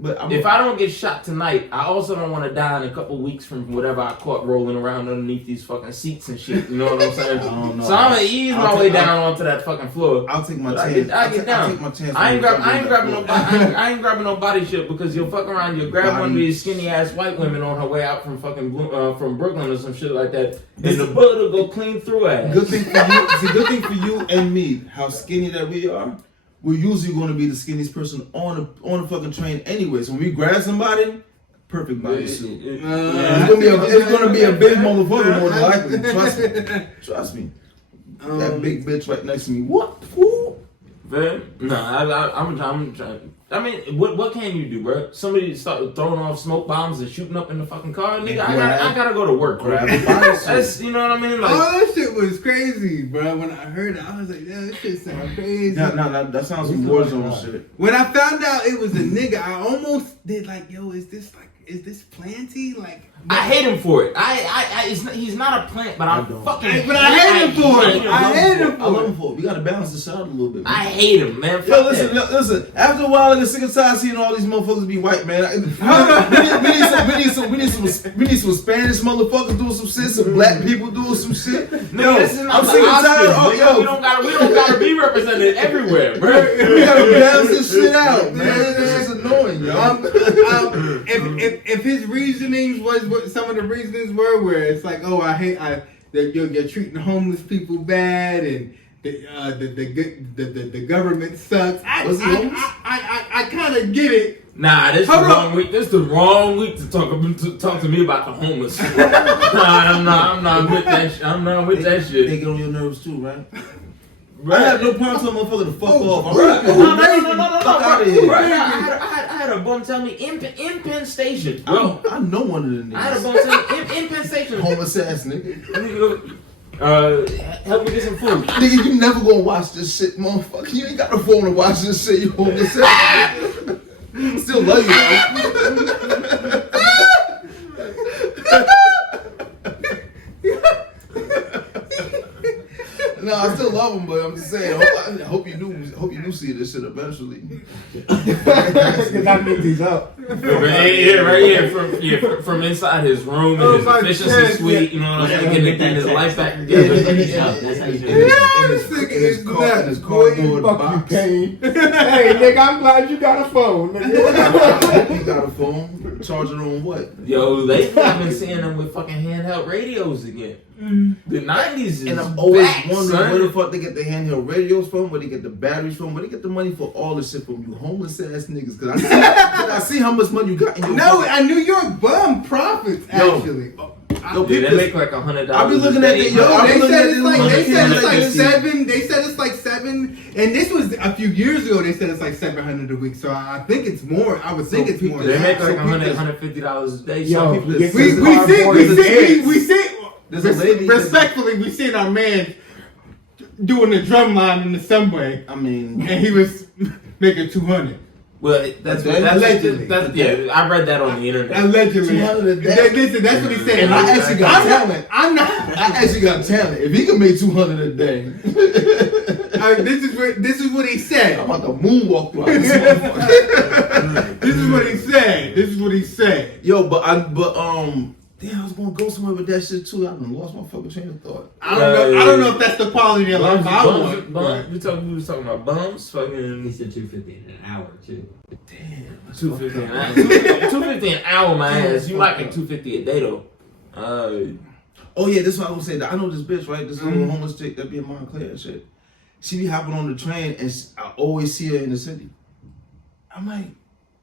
but if I don't get shot tonight, I also don't want to die in a couple weeks from whatever I caught rolling around underneath these fucking seats and shit. You know what I'm saying? I don't know. So I'm gonna ease my way down onto that fucking floor. I'll take my But chance. I get down. I'll take my chance. I ain't grabbing no body shit because you'll fuck around. You'll grab one of these skinny ass white women on her way out from fucking from Brooklyn or some shit like that, and the bullet will go clean through ass. Good thing for you. It's a good thing for you and me. How skinny that we are. We're usually going to be the skinniest person on the fucking train anyway. So when we grab somebody, perfect bodysuit. It's gonna be a big motherfucker more than likely. Trust me. That big bitch right next to me. What? Who? No, I'm trying. I mean, what can you do, bro? Somebody start throwing off smoke bombs and shooting up in the fucking car, nigga. I gotta go to work, bro. That's, you know what I mean? Like, oh, that shit was crazy, bro. When I heard it, I was like, yeah, this shit sounds crazy. No, that sounds some Warzone shit. When I found out it was a nigga, I almost did like, yo, is this planty? Like, I hate him for it. He's not a plant, but I fucking. But I hate him for it. I hate him I love for him it. for it. We gotta balance this out a little bit. Man. I hate him, man. Yo, listen. After a while, I get sick and tired seeing all these motherfuckers be white, man. We need some Spanish motherfuckers doing some shit, some black people doing some shit. No, this is not I'm sick and tired. We don't gotta be represented everywhere, bro. We gotta balance this shit out, man. This is annoying, yo. If his reasonings was what some of the reasonings were, where it's like, oh, that you're treating homeless people bad and the government sucks. I kind of get it. Nah, this is the wrong week. This is the wrong week to talk to me about the homeless. I'm not with that shit. I'm not with that shit. They get on your nerves too, right? Right. I have no problem telling motherfucker to fuck off. No. Fuck out of here. Right. I had a bum tell me in Penn Station. Bro, I know one of the niggas. I had a bum tell me in Penn Station. Homeless ass nigga. Help me get some food. Nigga, you never gonna watch this shit, motherfucker. You ain't got the phone to watch this shit, you homeless ass. Still love you, though. No, I still love him, but I'm just saying. I hope you do see this shit eventually. Because that means he's up. From inside his room and his efficiency suite, you know what I'm saying, getting his life back together. That's how you do it. In his cardboard Fuck box. you, Kane. Hey, nigga, I'm glad you got a phone. Nigga. He got a phone, charging on what? Yo, lately I've been seeing them with fucking handheld radios again. The 90s is And I'm always back, wondering son. where the fuck they get the handheld radios from, where they get the batteries from, where they get the money for all this shit from, you homeless ass niggas. Cause I see how much money you got in your No, pocket. a New York bum profits actually. Yo, Dude, people, they make like $100. I be looking at the- yo, No, I they was said looking it's at like the they said it's like 150. 7. They said it's like 7, and this was a few years ago. They said it's like 700 a week. So I think it's more. I would think it's more. They than make that. like $150 a day. Yo, Some if people you get We this see cardboard we as see kids. we see. There's a lady- Respectfully, we seen our man doing the drum line in the subway, I mean, and he was making 200. Well, that's Allegedly. yeah. I read that on the internet. Allegedly. 200 a day. Listen, that's what he said. And I actually got talent. I'm not. I actually got talent. If he can make 200 a day, This is what he said. I'm about to moonwalk throughout this motherfucker. This is what he said. This is what he said. Yo, damn, I was gonna go somewhere with that shit too. I done lost my fucking train of thought. I don't know if that's the quality of life I want. Bums. We was talking about bums. He Fucking said 250 in an hour too. Damn, that's $250 fucked an up. hour. $250 an hour, my ass. You might make $250 a day though. Oh yeah, this is what I was gonna say. I know this bitch, right? This little homeless chick that be in Montclair and shit. She be hopping on the train and I always see her in the city. I'm like,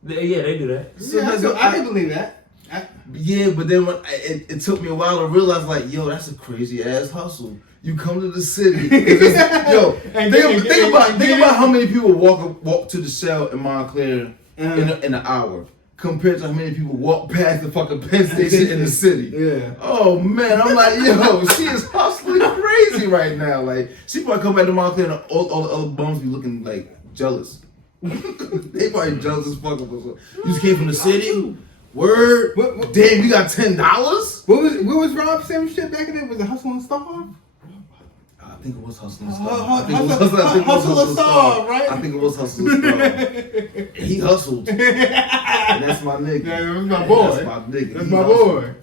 Yeah, they do that. so Yeah, that's I can believe that. yeah, but then when it took me a while to realize, like, yo, that's a crazy ass hustle. You come to the city, yo. Think about how many people walk to the Shell in Montclair in an hour compared to how many people walk past the fucking Penn Station in the city. Yeah. Oh man, I'm like, yo, she is hustling crazy right now. Like, she probably come back to Montclair and all the other bums be looking like jealous. They probably jealous as fuck. You just came from the city. Word. What- Damn, you got $10? What was Rob Sam shit back in there? Was it Hustle and Starve? I think it was Hustle and Hustle- Starve. I think it was Hustle and Starve, right? I think it was Hustle and Starve. He hustled. And that's my nigga. Yeah, that's my boy. That's my nigga. That's He my hustled. boy.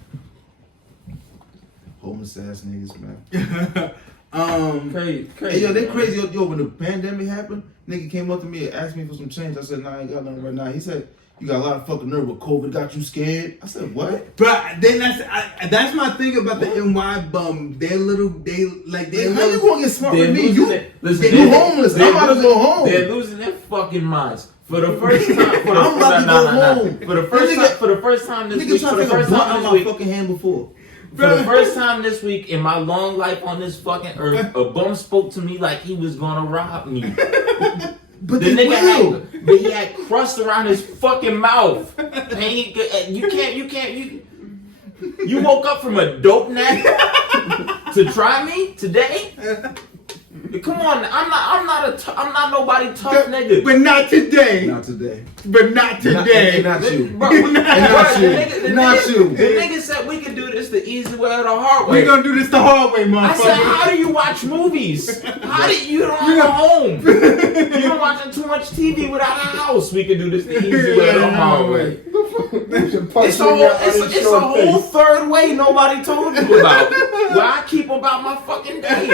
Homeless ass niggas, man. Crazy. Hey, yo, they crazy. Yo, when the pandemic happened, nigga came up to me and asked me for some change. I said, nah, I ain't got nothing right now. He said, you got a lot of fucking nerve with COVID. Got you scared? I said, what? But then that's my thing about the NY bum. They're How you little. gonna get smart They're with me? losing You, it. Listen, you they're- homeless. they're I'm about to losing- go home. They're losing their fucking minds. For the first time, I'm about to go home. For the first time this Nigga week, tried for to the take a first blunt out time my this week, fucking hand before. for the first time this week in my long life on this fucking earth, a bum spoke to me like he was gonna rob me. But The they nigga will. had, but he had crust around his fucking mouth. And you woke up from a dope nap to try me today? Come on, I'm not nobody tough nigga. But not today. Not today. But not today. Not you. Bro, not you. Not you. The nigga said we could do this the easy way or the hard way. We're gonna do this the hard way, I said, motherfucker. how do you watch movies? How do you don't have a home? You're watching too much TV without a house. We can do this the easy way or the hard way. It's a whole third way nobody told you about. Where I keep about my fucking day.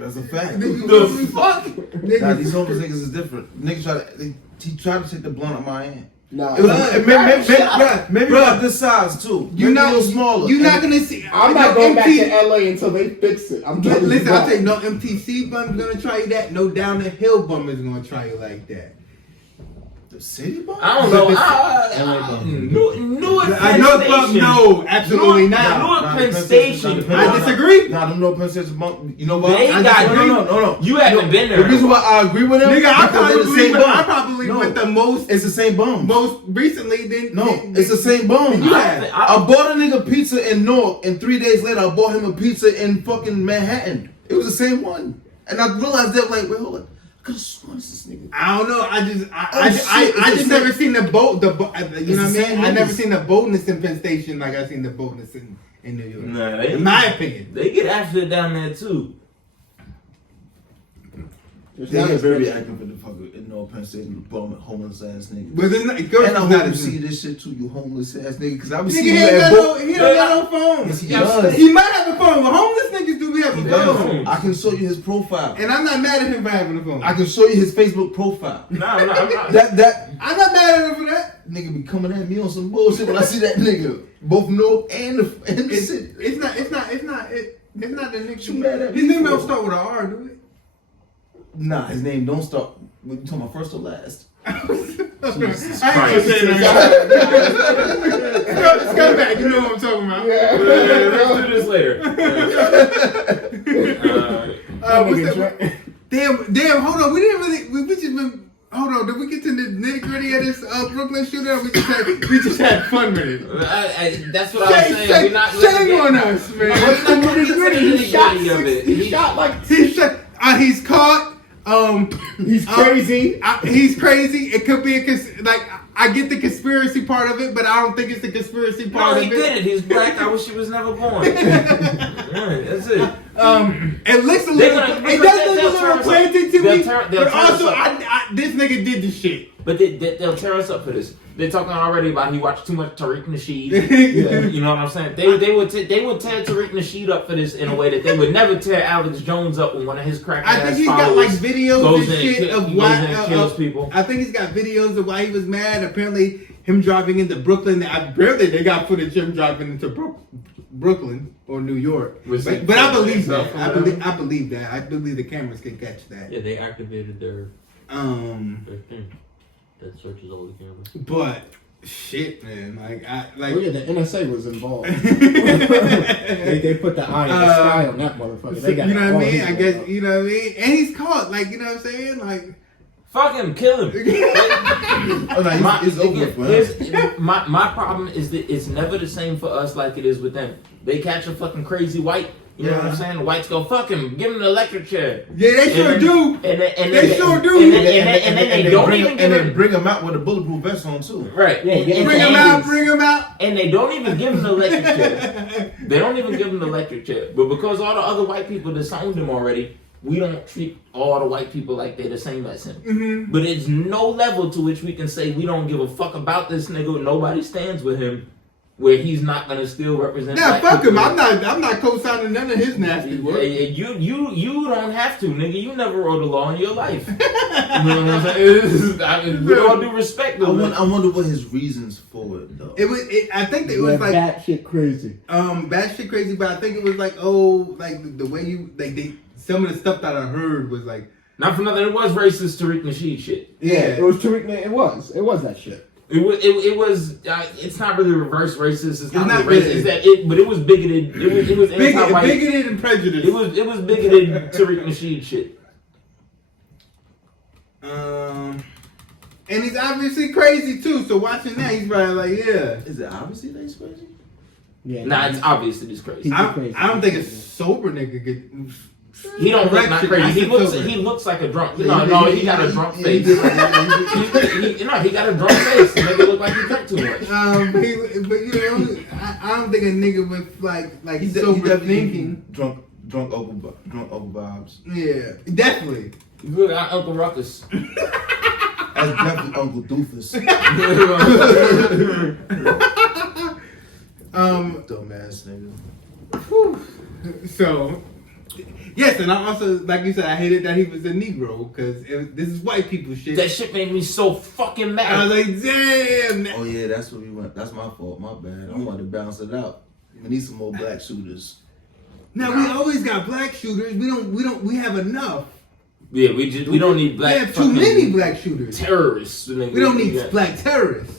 That's a fact. The fuck? Nah, these homeless niggas is different. Niggas he tried to take the blunt out my hand. Nah, It was, maybe about this size too. You're Maybe not a little smaller. You're not gonna see. I'm not going back to LA until they fix it. I'm telling you Listen, I'll that. tell you, no MTC bum's gonna try you that. No down the hill bum is gonna try you like that. The city bar? I don't know. I know bum. No, absolutely not. Nah, Newark Penn Penn Station. Station. I disagree. Nah, them no Penn Station bump. You know what? They I got- disagree. No. You haven't been there. The reason why I agree with them, Nigga, I because they're the same bum. No. went the most It's the same bum. recently than No, it's the same bum. You I- have. I bought a nigga pizza in Newark, and 3 days later, I bought him a pizza in fucking Manhattan. It was the same one, and I realized that, like, wait, hold on, I could have sworn it's this nigga. I don't know. I just It's just the never same- seen the boat. You know the what I same mean? I never niggas. seen the boldness in Penn Station like I seen the boldness in New York. Nah, in my opinion. They get after it down there too. Yeah, he's very active in the fucking, in no Penn State, bum, homeless ass nigga. But then, And I hope you see this shit too, you homeless ass nigga, because I be Nigga, seeing he you ain't at got both. no, he don't got no phone. Yes, he does. He might have a phone, but homeless niggas do be having He a phone. does. I can show you his profile. And I'm not mad at him for having a phone. I can show you his Facebook profile. No, I'm not. That I'm not mad at him for that. nigga be coming at me on some bullshit when I see that nigga. Both north and the city. It's not the nigga. You mad at His me name for? don't start with an R, do it? Nah, his name don't start. What you talking about, first or last? Jesus I ain't gonna say that. Scumbag, you know what I'm talking about. Let's do this later. What's that? Damn, hold on. We didn't really, we just been, hold on. Did we get to the nitty gritty of this Brooklyn shooter? Or we just had fun with it. That's what I was saying. We're not Shame on us, man. What's the nitty gritty of it? He shot like He's caught. he's crazy. He's crazy. It could be I get the conspiracy part of it, but I don't think it's the conspiracy part No, of he it. did it. He's black. I wish he was never born. Right, that's it. It looks a little. It does look a little planted to me, but also this nigga did the shit. But they'll tear us up for this. They're talking already about he watched too much Tariq Nasheed. You know what I'm saying? They would tear Tariq Nasheed up for this in a way that they would never tear Alex Jones up when one of his crack ass I think he's got like videos goes and in shit of why kills people. I think he's got videos of why he was mad. Apparently, him driving into Brooklyn. Apparently, they got footage of him driving into Brooklyn or New York. But I believe that. I believe that. I believe the cameras can catch that. Yeah, they activated their thing that searches all the cameras. But shit, man, Oh yeah, the NSA was involved. they put the eye in the sky on that motherfucker. They got you know what I all mean? his I guess info. you know what I mean. And he's caught, like you know what I'm saying, like. Fuck him, kill him. Oh, no, it's over for him. My problem is that it's never the same for us like it is with them. They catch a fucking crazy white. You know what I'm saying? The whites go, fuck him, give him an electric chair. Yeah, they sure do. And They sure do. And then they don't even give him. Bring him out with a bulletproof vest on too. Right. Yeah, yeah. Bring him out. And they don't even give him the electric chair. They don't even give him the electric chair. But because all the other white people disowned him already, we don't treat all the white people like they're the same as him. Mm-hmm. But it's no level to which we can say we don't give a fuck about this nigga. Nobody stands with him, where he's not gonna still represent. Nah, black fuck people. him. I'm not co-signing none of his nasty work. You don't have to, nigga. You never wrote a law in your life. You know what I'm saying? I mean, with all due respect, I wonder what his reasons for it though. I think that it was like batshit crazy. batshit crazy, but I think it was like the way you some of the stuff that I heard was like not for nothing. It was racist Tariq Nasheed shit. yeah. It was Tariq. It was that shit. It was. It's not really reverse racist. It's not not really racist. really. It's that it, but it was bigoted. It was anti-white. bigoted and prejudiced. It was bigoted Tariq Nasheed shit. And he's obviously crazy too. So watching that, he's probably like, yeah. Is it obviously that he's crazy? Yeah. Nah, it's obvious that he's crazy. I don't think a sober nigga could. He don't look not crazy. He looks like a drunk. No, he got a drunk face. He got a drunk face. The nigga look like he drank too much. But you know, I don't think a nigga with like He's sober thinking. Drunk over vibes. Yeah, definitely. You look like Uncle Ruckus. That's definitely Uncle Doofus. Dumbass nigga. So, yes, and I also, like you said, I hated that he was a Negro because this is white people shit. That shit made me so fucking mad. I was like, damn. Oh yeah, that's what we went. That's my fault. My bad. I wanted to bounce it out. We need some more black shooters. Now we always got black shooters. We have enough. Yeah, we don't need black. We have too many black shooters. terrorists. Nigga. We don't need black terrorists.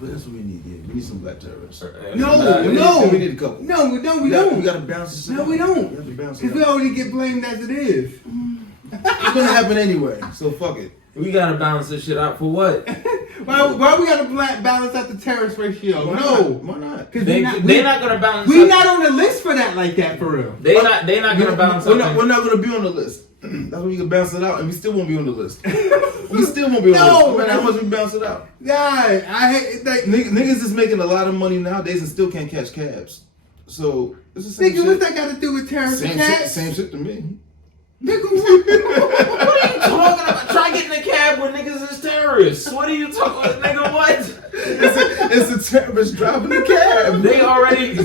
But that's what we need. Yeah, we need some black terrorists. No. We need a couple. No, we don't. We gotta bounce this out. No, we don't. We have to bounce it Because we out. already get blamed as it is. It's gonna happen anyway. So fuck it. We gotta balance this shit out for what? Why we gotta balance out the terrorist ratio? Why not? Because They're not gonna balance. we out. not on the list for that like that for real. They're not gonna balance. We're out. not gonna be on the list. That's when you can bounce it out, and we still won't be on the list. We still won't be on the list. No matter how much we bounce it out. God, I hate like Niggas is making a lot of money nowadays and still can't catch cabs. So it's the same nigga, shit. what's that got to do with terrorist attacks? Same shit to me. Nigga, What are you talking about? Try getting in a cab with niggas is terrorists. What are you talking about? Nigga, what? It's a terrorist driving a cab. They already...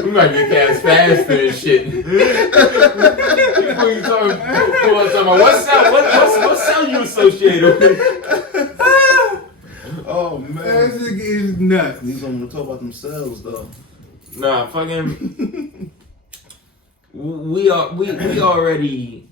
We might get cabs faster and shit. What are you talking about? What cell you associated with? Oh man, that nigga is nuts. these don't want to talk about themselves though. Nah, fucking... We already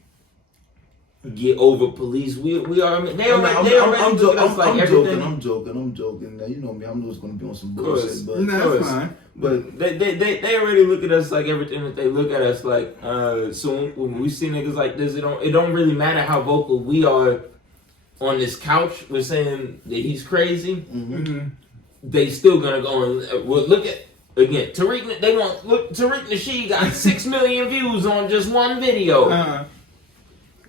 get over police. We are. They already. I'm joking. I'm joking. Now, you know me. I'm just gonna be on some bullshit, but No, that's fine. But they already look at us like everything that they look at us like. So when we see niggas like this, it don't really matter how vocal we are on this couch. We're saying that he's crazy. Mm-hmm. They still gonna go and look at. Again, Tariq, they want look. Tariq Nasheed got 6 million views on just one video.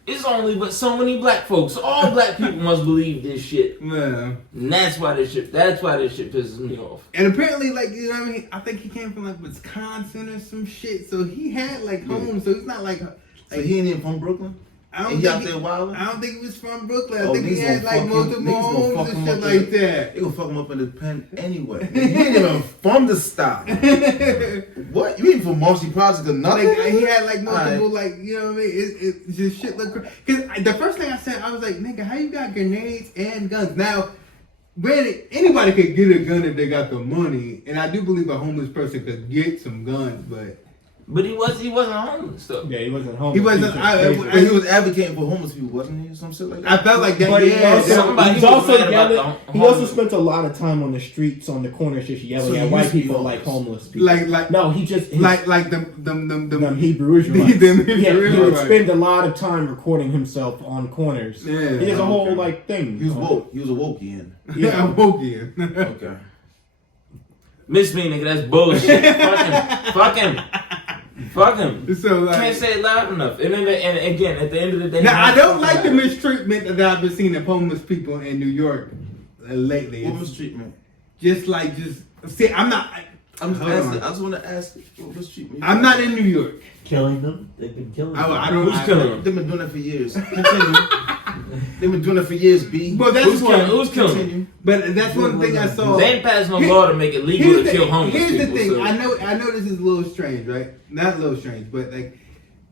It's only but so many black folks. All black people must believe this shit. Yeah. And that's why this shit pisses me off. And apparently, like, you know what I mean? I think he came from like Wisconsin or some shit. So he had like home. So he's not like. so he ain't even from Brooklyn. I don't He think out there wilding? I don't think he was from Brooklyn. I Oh, think he niggas had gonna like fuck multiple him- niggas gonna homes fuck and him shit up like in- that. They gonna fuck him up in the pen anyway. He ain't even from the stop. What? You ain't from Marcy Project or nothing? Like, he had like multiple, Alright. like, you know what I mean? It just shit look crazy. Because the first thing I said, I was like, nigga, how you got grenades and guns? Now, granted, anybody could get a gun if they got the money. And I do believe a homeless person could get some guns, But he wasn't homeless though. Yeah, he wasn't home. He wasn't- But he was advocating for homeless people, wasn't he? Some shit like that. I felt like that. But he Yeah, also, somebody he's was also mad about yelling. the He also homeless. spent a lot of time on the streets, on the corners, just yelling So at he white used to be people like homeless. homeless people. like, No, he just like them Hebrew Israelites. Them Hebrew Yeah, he would Israelites. spend a lot of time recording himself on corners. Yeah, He has a whole okay. like thing. He was woke. He was a wokian. Yeah, I'm woke in. Okay. Miss me, nigga. That's bullshit. Fuck him. So like, Can't say it loud enough. And again, at the end of the day, now I don't like the mistreatment that I've been seeing of homeless people in New York lately. What It's mistreatment? just see, I'm not. I'm just Hold asking. on. I just want to ask. What mistreatment? I'm not in New York. Killing them. They've been killing them. I don't. Who's killing them? They've been doing that for years. Continue. They've been doing it for years, B. But that's Who's one. killing? Who's killing? Continue. But that's one thing I saw. They ain't passed no law to make it legal to kill homeless Here's people. the thing. So. I know this is a little strange, right? Not a little strange, but like,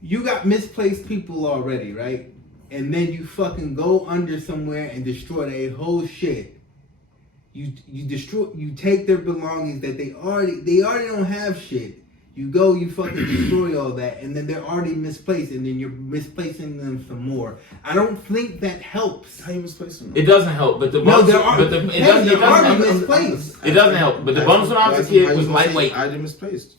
you got misplaced people already, right? And then you fucking go under somewhere and destroy their whole shit. You take their belongings that they already don't have shit. You go, you fucking destroy all that, and then they're already misplaced, and then you're misplacing them some more. I don't think that helps. How you misplacing It them? doesn't help, but the No, ones, there are. but the, it Hey, doesn't. It they're already doesn't. misplaced. It doesn't help, but the ones when I was a kid was lightweight. I did misplaced.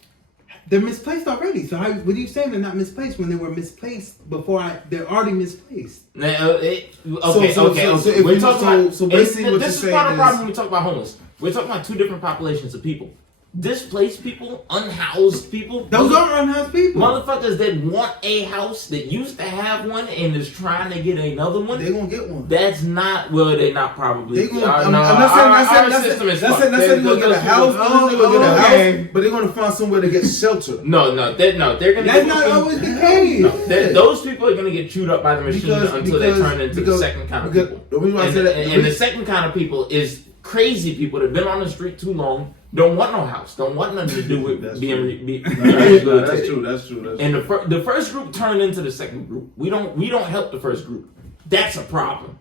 They're misplaced already. So how? What are you saying? They're not misplaced when they were misplaced before? They're already misplaced. Now, okay. So if We're you- talking so- about. so basically what this you're is part of saying the problem is- when we talk about homeless. We're talking about two different populations of people. Displaced people, unhoused people. Those are unhoused people. Motherfuckers that want a house, that used to have one and is trying to get another one. They gonna get one. That's not, well, they not probably. They gonna. no, I'm not our system is fucked. saying they're gonna get a house. Oh, They're gonna get a okay. house, but they're gonna find somewhere to get shelter. No, they're gonna. That's get not fucking- always the case. No, those people are gonna get chewed up by the machine until they turn into the second kind of people. The reason why I And, say that, and the second kind of people is crazy people that've been on the street too long, don't want no house, don't want nothing to do with That's being true. being that's rehabilitated. true. That's true. And the first group turned into the second group. We don't help the first group. That's a problem.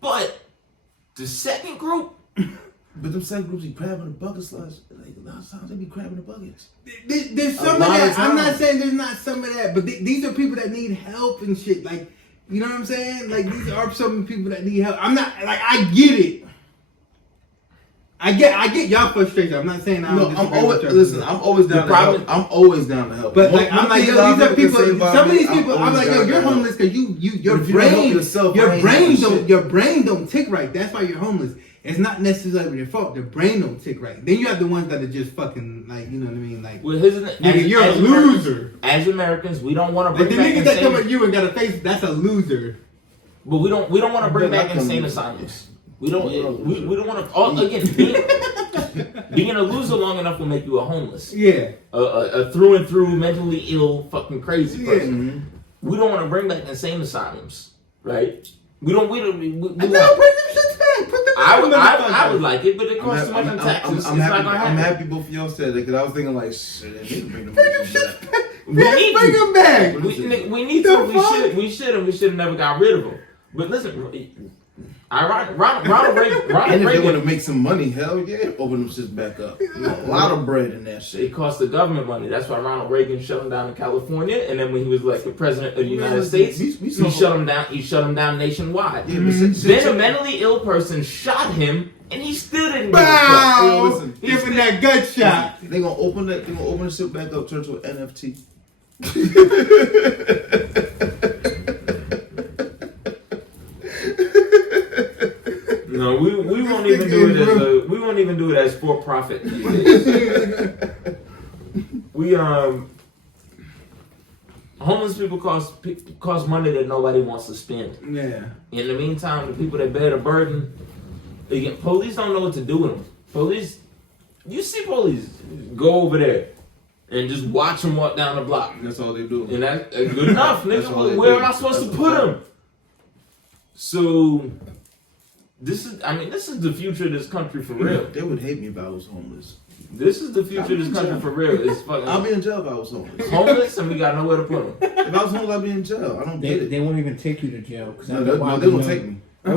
But the second group, But them second groups be grabbing the buckets. Like a lot of times they be grabbing the buckets. There's some of lot of that. I'm not times. saying there's not some of that, but these are people that need help and shit. Like, you know what I'm saying? Like, these are some people that need help. I'm not like, I get it. I get y'all frustration. I'm not saying I No, don't I'm disagree always with y'all. listen. I'm always down to problem- help. I'm always down to help. But One- like, I'm one like, thing yo, a lot these are of can people. say about Some of me, these I'm people, I'm always like, yo, down to you're help. homeless because your But if you don't help brain, yourself, your I ain't brain doing don't, shit. your brain don't tick right. That's why you're homeless. It's not necessarily their fault. Their brain don't tick right. Then you have the ones that are just fucking like, you know what I mean? Like, well, nigga, you're a loser. As Americans, we don't want to Like bring the back niggas that come insane, at you and got a face, that's a loser. but we don't want to bring They're back not insane coming. asylums. We don't want to. Again, being a loser long enough will make you a homeless. Yeah. A through and through mentally ill, fucking crazy person. Mm-hmm. We don't want to bring back insane asylums, right? We don't. No, bring them shit back. Put them I would like it, but it costs too much in taxes. I'm It's happy. not gonna I'm happen. happy both of y'all said that because I was thinking like, shit, they need to bring them Bring them back. shit back. We need Bring to. them back. We need The to. fuck? We should have never got rid of them. But listen, Ronald And if they Reagan. want to make some money, hell yeah, open them shit back up. A lot of bread in that shit. It cost the government money. That's why Ronald Reagan shut them down in California, and then when he was like the president of the United States, he shut them down. He shut them down nationwide. Yeah, but Then a mentally ill person shot him, and he still didn't give a fuck. Bow. Listen, Give him that gut shot. They gonna open that. They gonna open the shit back up, turn to an NFT. No, we won't even do it as we won't even do it as for profit. We homeless people cost money that nobody wants to spend. Yeah. In the meantime, the people that bear the burden, again, police don't know what to do with them. Police, you see police go over there and just watch them walk down the block. That's all they do. And that's good enough, That's all nigga. they Where do. am I supposed That's to put all. them? So, this is the future of this country for real. They would hate me if I was homeless. This is the future of this country for real. It's I'll fucking be in jail if I was homeless. homeless and we got nowhere to put them. If I was homeless, I'd be in jail. I don't get it. They won't even take you to jail. Cause No, they won't take me. They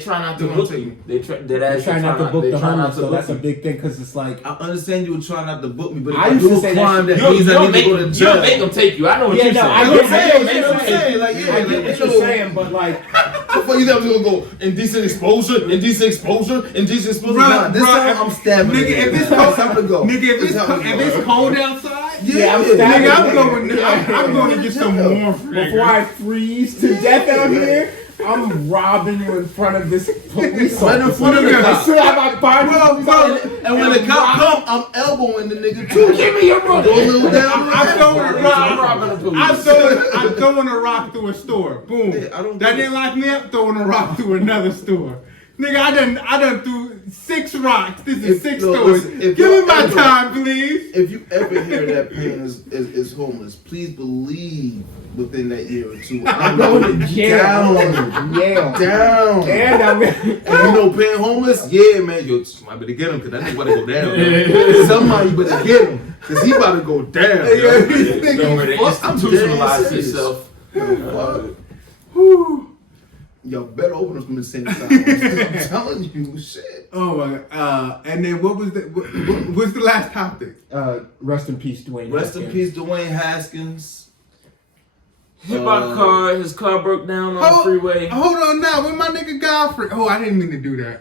try not to They book won't you. take They try not to book they the try not homeless, to so book that's a you. big thing because it's like I understand you would try not to book me, but if I I used to do a say that crime shit. that means I need to go to You jail. don't make them take you. I know what Yeah, you're no, saying. I You know what I'm saying? Make You know them what I'm take saying? you. Like, yeah, I get what you're saying, but like before you know I was gonna go indecent exposure, indecent exposure, indecent exposure. Nah, this time I'm stabbing. Nigga, if it's Nah, cold, time to go. nigga, It's time to go. if it's cold outside, yeah, I'm Yeah, stabbing. nigga, I'm going to get some warmth. Before I freeze to death out here, I'm robbing you in front of this police Right in officer. front of the cop. As soon as I find you, And when the cop come, I'm elbowing the nigga too. give me your money. Go a little down. I'm throwing a rock. Robbing the police. I'm throwing a rock through a store. Boom. Yeah, I don't That get didn't it. lock me up. Throwing a rock through another store. Nigga, I done threw 6 rocks. This is 6 stores. Listen, if Give me y'all my ever- time, please. If you ever hear that Pain is homeless, please believe within that year or two, I'm going to jail. down. Yeah. Down. And I'm And you know Pain homeless? Yeah, man. Yo, somebody better get him because that nigga about to go down. Yo. Somebody better get him because he about to go down. Yo. Don't worry, they institutionalize yourself. Whew. Yo, better open up some insane asylums. I'm telling you, shit. Oh my god. And then what was what's the last topic? rest in peace, Dwayne. Rest in Haskins. peace, Dwayne Haskins. Hit by a car, his car broke down on the freeway. Hold on now. With my nigga Godfrey. Oh, I didn't mean to do that.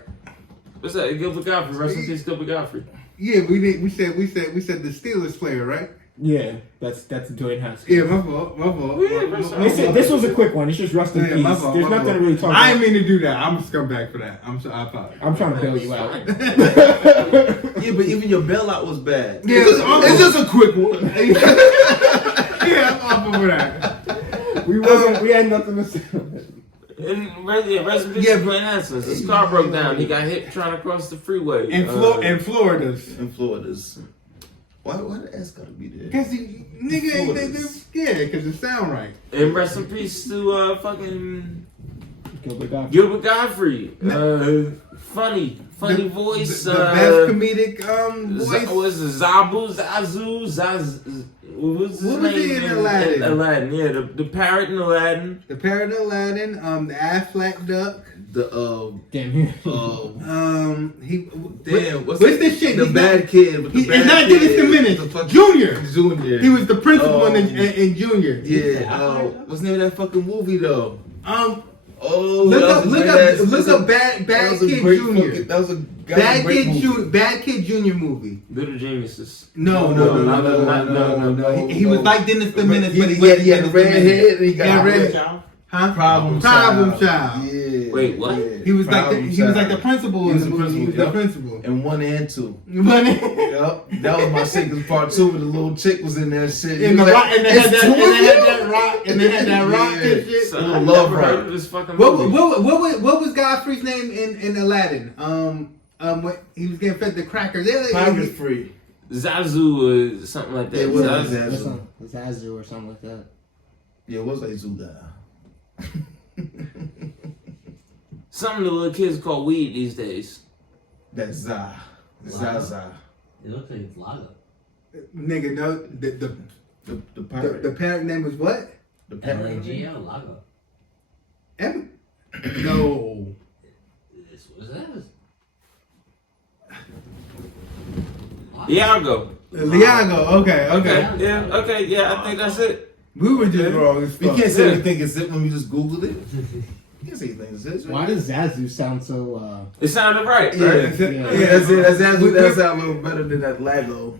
What's that? Gilbert Godfrey. Rest in peace, Gilbert Godfrey. Yeah, we said the Steelers player, right? Yeah, that's Dwayne Haskins. Yeah, my fault. Listen, this was a quick one. It's just rest in Yeah, peace. my fault, There's my nothing to fault. really talk I about. didn't mean to do that. I'm a scumbag for that. I apologize. I'm trying to bail you out. Yeah, but even your bailout was bad. Yeah, It's just a quick one. Yeah, I'm off of that. We had nothing to say. And rest in peace, Dwayne Haskins. His car broke down. He got hit trying to cross the freeway. In Florida's. In Florida's. Why the S gotta be there? Cause cause it sound right. And rest in peace to fucking Gilbert Godfrey. Gilbert Godfrey. Funny voice. The best comedic voice. Was Zazu, Zaz. What's his What was name? he in Aladdin? Aladdin, yeah, the parrot in Aladdin. The parrot in Aladdin, the Aflac duck. Damn. He What's this shit? The He's bad kid. With the It's bad not kid. Dennis the Menace. Junior. Junior. He was the principal in Junior. Yeah. What's the name of that fucking movie though? Look up Bad Kid Junior. That was a Bad Kid Junior movie. Little Geniuses. No. He was like Dennis the Menace, but he had red head and he got red. red. Huh? Problem Child. Yeah. Wait, what? Yeah. He was like the principal He in was the the movie. He was principal, the principal. And 1 and 2. But Yep, that was my shit. Cause part 2, with the little chick was in that shit. in He the was rock, like, and they had "It's that, two and of they had you?" that rock, and they had that rock and shit. So I I love never heard her. of this fucking What, movie. what was Godfrey's name in Aladdin? What he was getting fed the crackers. Pirates free. Zazu or something like that. Yeah, it was Zazu. Zazu. Zazu or something like that. Yeah, it was like Zuda. Something the little kids call weed these days. That's Zaza. It looks like it's Lago. Nigga, no, The pirate. the parent name was what? The pirate. L-A-G-O, Lago. No. This was that. Iago. Liago. Okay. Okay, yeah, I think that's it. We were just wrong as We fuck. can't say anything is it when we just Googled it. You can't say anything is it. Why does Zazu sound so? It sounded right, Yeah, right? that's it. Yeah. Yeah, that's it. That sounds a little better than that Lago.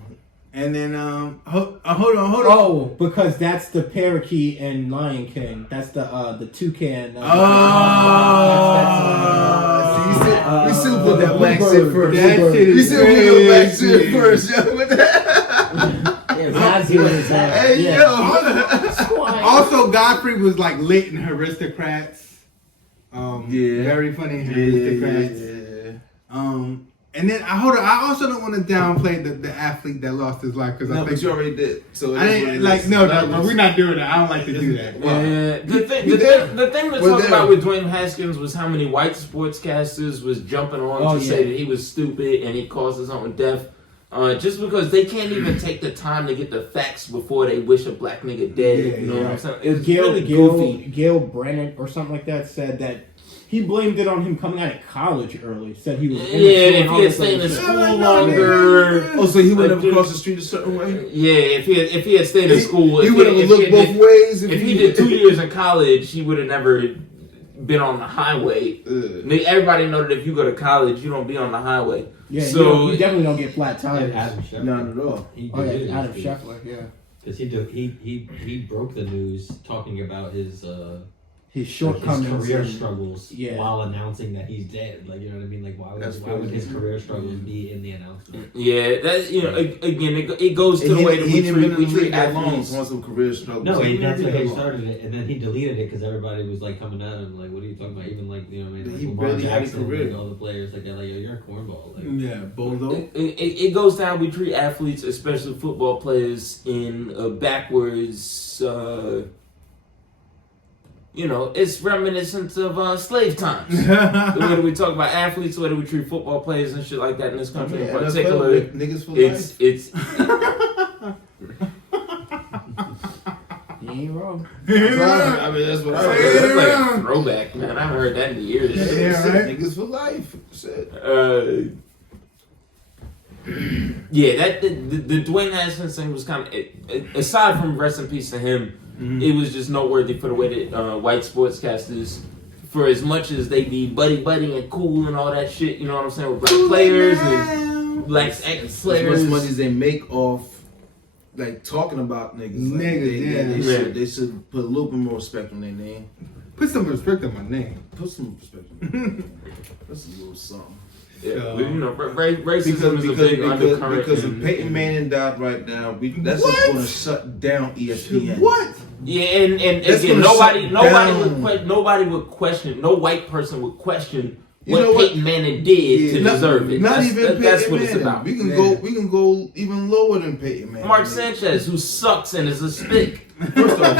And then hold on. Oh, because that's the parakeet in Lion King. That's the toucan. We still put that black Bluebird. shit first. That shit We is still put that black crazy. shit first, yo. With that. Yeah, Zazu is Hey, yeah. Also, Godfrey was like lit in Aristocrats. Yeah. Very funny in Aristocrats. Yeah. And then I also don't want to downplay the athlete that lost his life because I No, think but you already did. So I didn't like no, but we're not doing that. I don't like to do that. Yeah, the thing to Well, talk there- about with Dwayne Haskins was how many white sportscasters was jumping on to say that he was stupid and he caused his own death. Just because they can't even take the time to get the facts before they wish a black nigga dead. Yeah, you know what I'm saying? It's Gail, really goofy. Gail Brennan or something like that said that he blamed it on him coming out of college early. Said he was Yeah, if he had stayed in school. school longer. Oh, so he went up across the street a certain way? Yeah, if he had stayed in school, He if would have looked both ways. If he did 2 years in college, he would have never been on the highway. Everybody know that if you go to college, you don't be on the highway. Yeah, so you definitely don't get flat tires. Adam Schefter. None at all. Oh yeah, Adam Scheffler, yeah. Because he broke the news talking about his His shortcomings, career and- struggles yeah. while announcing that he's dead. Like, you know what I mean? Like, why would his career struggles be in the announcement? yeah, that again, it goes to the way that we treat athletes. On some career struggles. No, He that's been why in he the started it, and then he deleted it because everybody was like coming at him, like, "What are you talking about?" Even like, you know what I mean? Like, He LeBron barely had a Jackson, career. like all the players, like, they're like, "Yo, you're a cornball." Like, Yeah, bozo. It goes to how we treat athletes, especially football players, in a backwards. It's reminiscent of slave times. The way that we talk about athletes, the way that we treat football players and shit like that in this country in particular. Niggas for It's You ain't wrong. life. I mean, that's what I that's heard. like a throwback, man. I haven't heard that in years. Yeah, Shit, right? Niggas for life. Shit. Yeah, that the Dwayne Haskins thing was kind of, aside from rest in peace to him, it was just noteworthy for the way that white sportscasters, for as much as they be buddy and cool and all that shit, you know what I'm saying, with black players and black ex-players. As much money as they make off, like, talking about niggas. Like, Niggas, they should put a little bit more respect on their name. Put some respect on my name. Put some respect on their That's a little something. Yeah, So- but racism is a big undercurrent. Because if Peyton Manning died right now, that's just going to shut down ESPN. What? Yeah, and That's again, gonna nobody would question, no white person would question You what know what? Peyton Manning did to deserve it. Not That's, even that, Peyton that's what Manning. it's about. We can go even lower than Peyton Manning. Mark Sanchez, who sucks and is a spick. First off,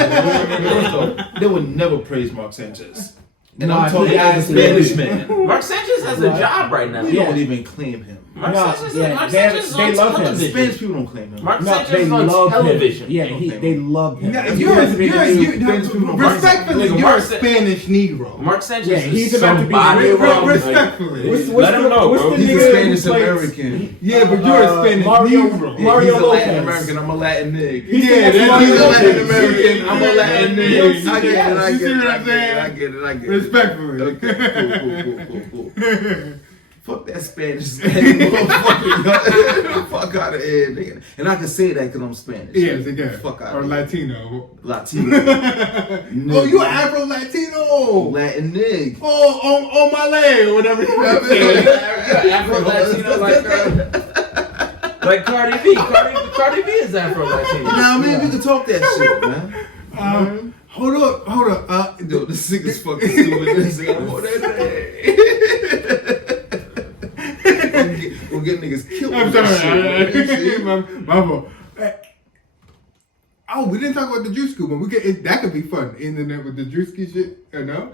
they would never praise Mark Sanchez. And No, I'm talking he as a has Spanish man. Mark Sanchez has a job right now. We don't even claim him. Mark No, Sanchez, yeah, Mark they Sanchez is on love him. television. Spanish people don't claim him. Mark No, Sanchez they is on love television. him. Yeah, they love him. No, He you're has been doing- respectfully, Nigga, you're Mark a Sa- Spanish Negro. Mark Sanchez Yeah, is he's about to be somebody. real bro. Respectfully. What's Let him know, what's bro. the He's a nigga who Spanish plays- American. Yeah, but you're a Spanish Mario Negro. Mario He's a Latin Lopez. American. I'm a Latin nigga. He's Yeah, the that's Mario He's a Lopez. Latin American. I'm a Latin nigga. I get it. You see what I'm saying? I get it. Respectfully. Okay, cool. Fuck that Spanish motherfucker. Fuck out of here, nigga. And I can say that because I'm Spanish. Yes, again. Fuck out Or of here. Latino. Latino. Oh, you Afro Latino. Latin nigga. Oh, my leg or whatever. Afro Latino like Cardi B. Cardi B is Afro Latino. Now, I mean, we can talk that shit, man. Hold up. Yo, this nigga's fucking stupid. This nigga, I'm on that thing. We'll get niggas killed. I'm with sorry. that shit, man. My fault. Oh, we didn't talk about the juice scoop, but that could be fun. Internet with the juice shit, no?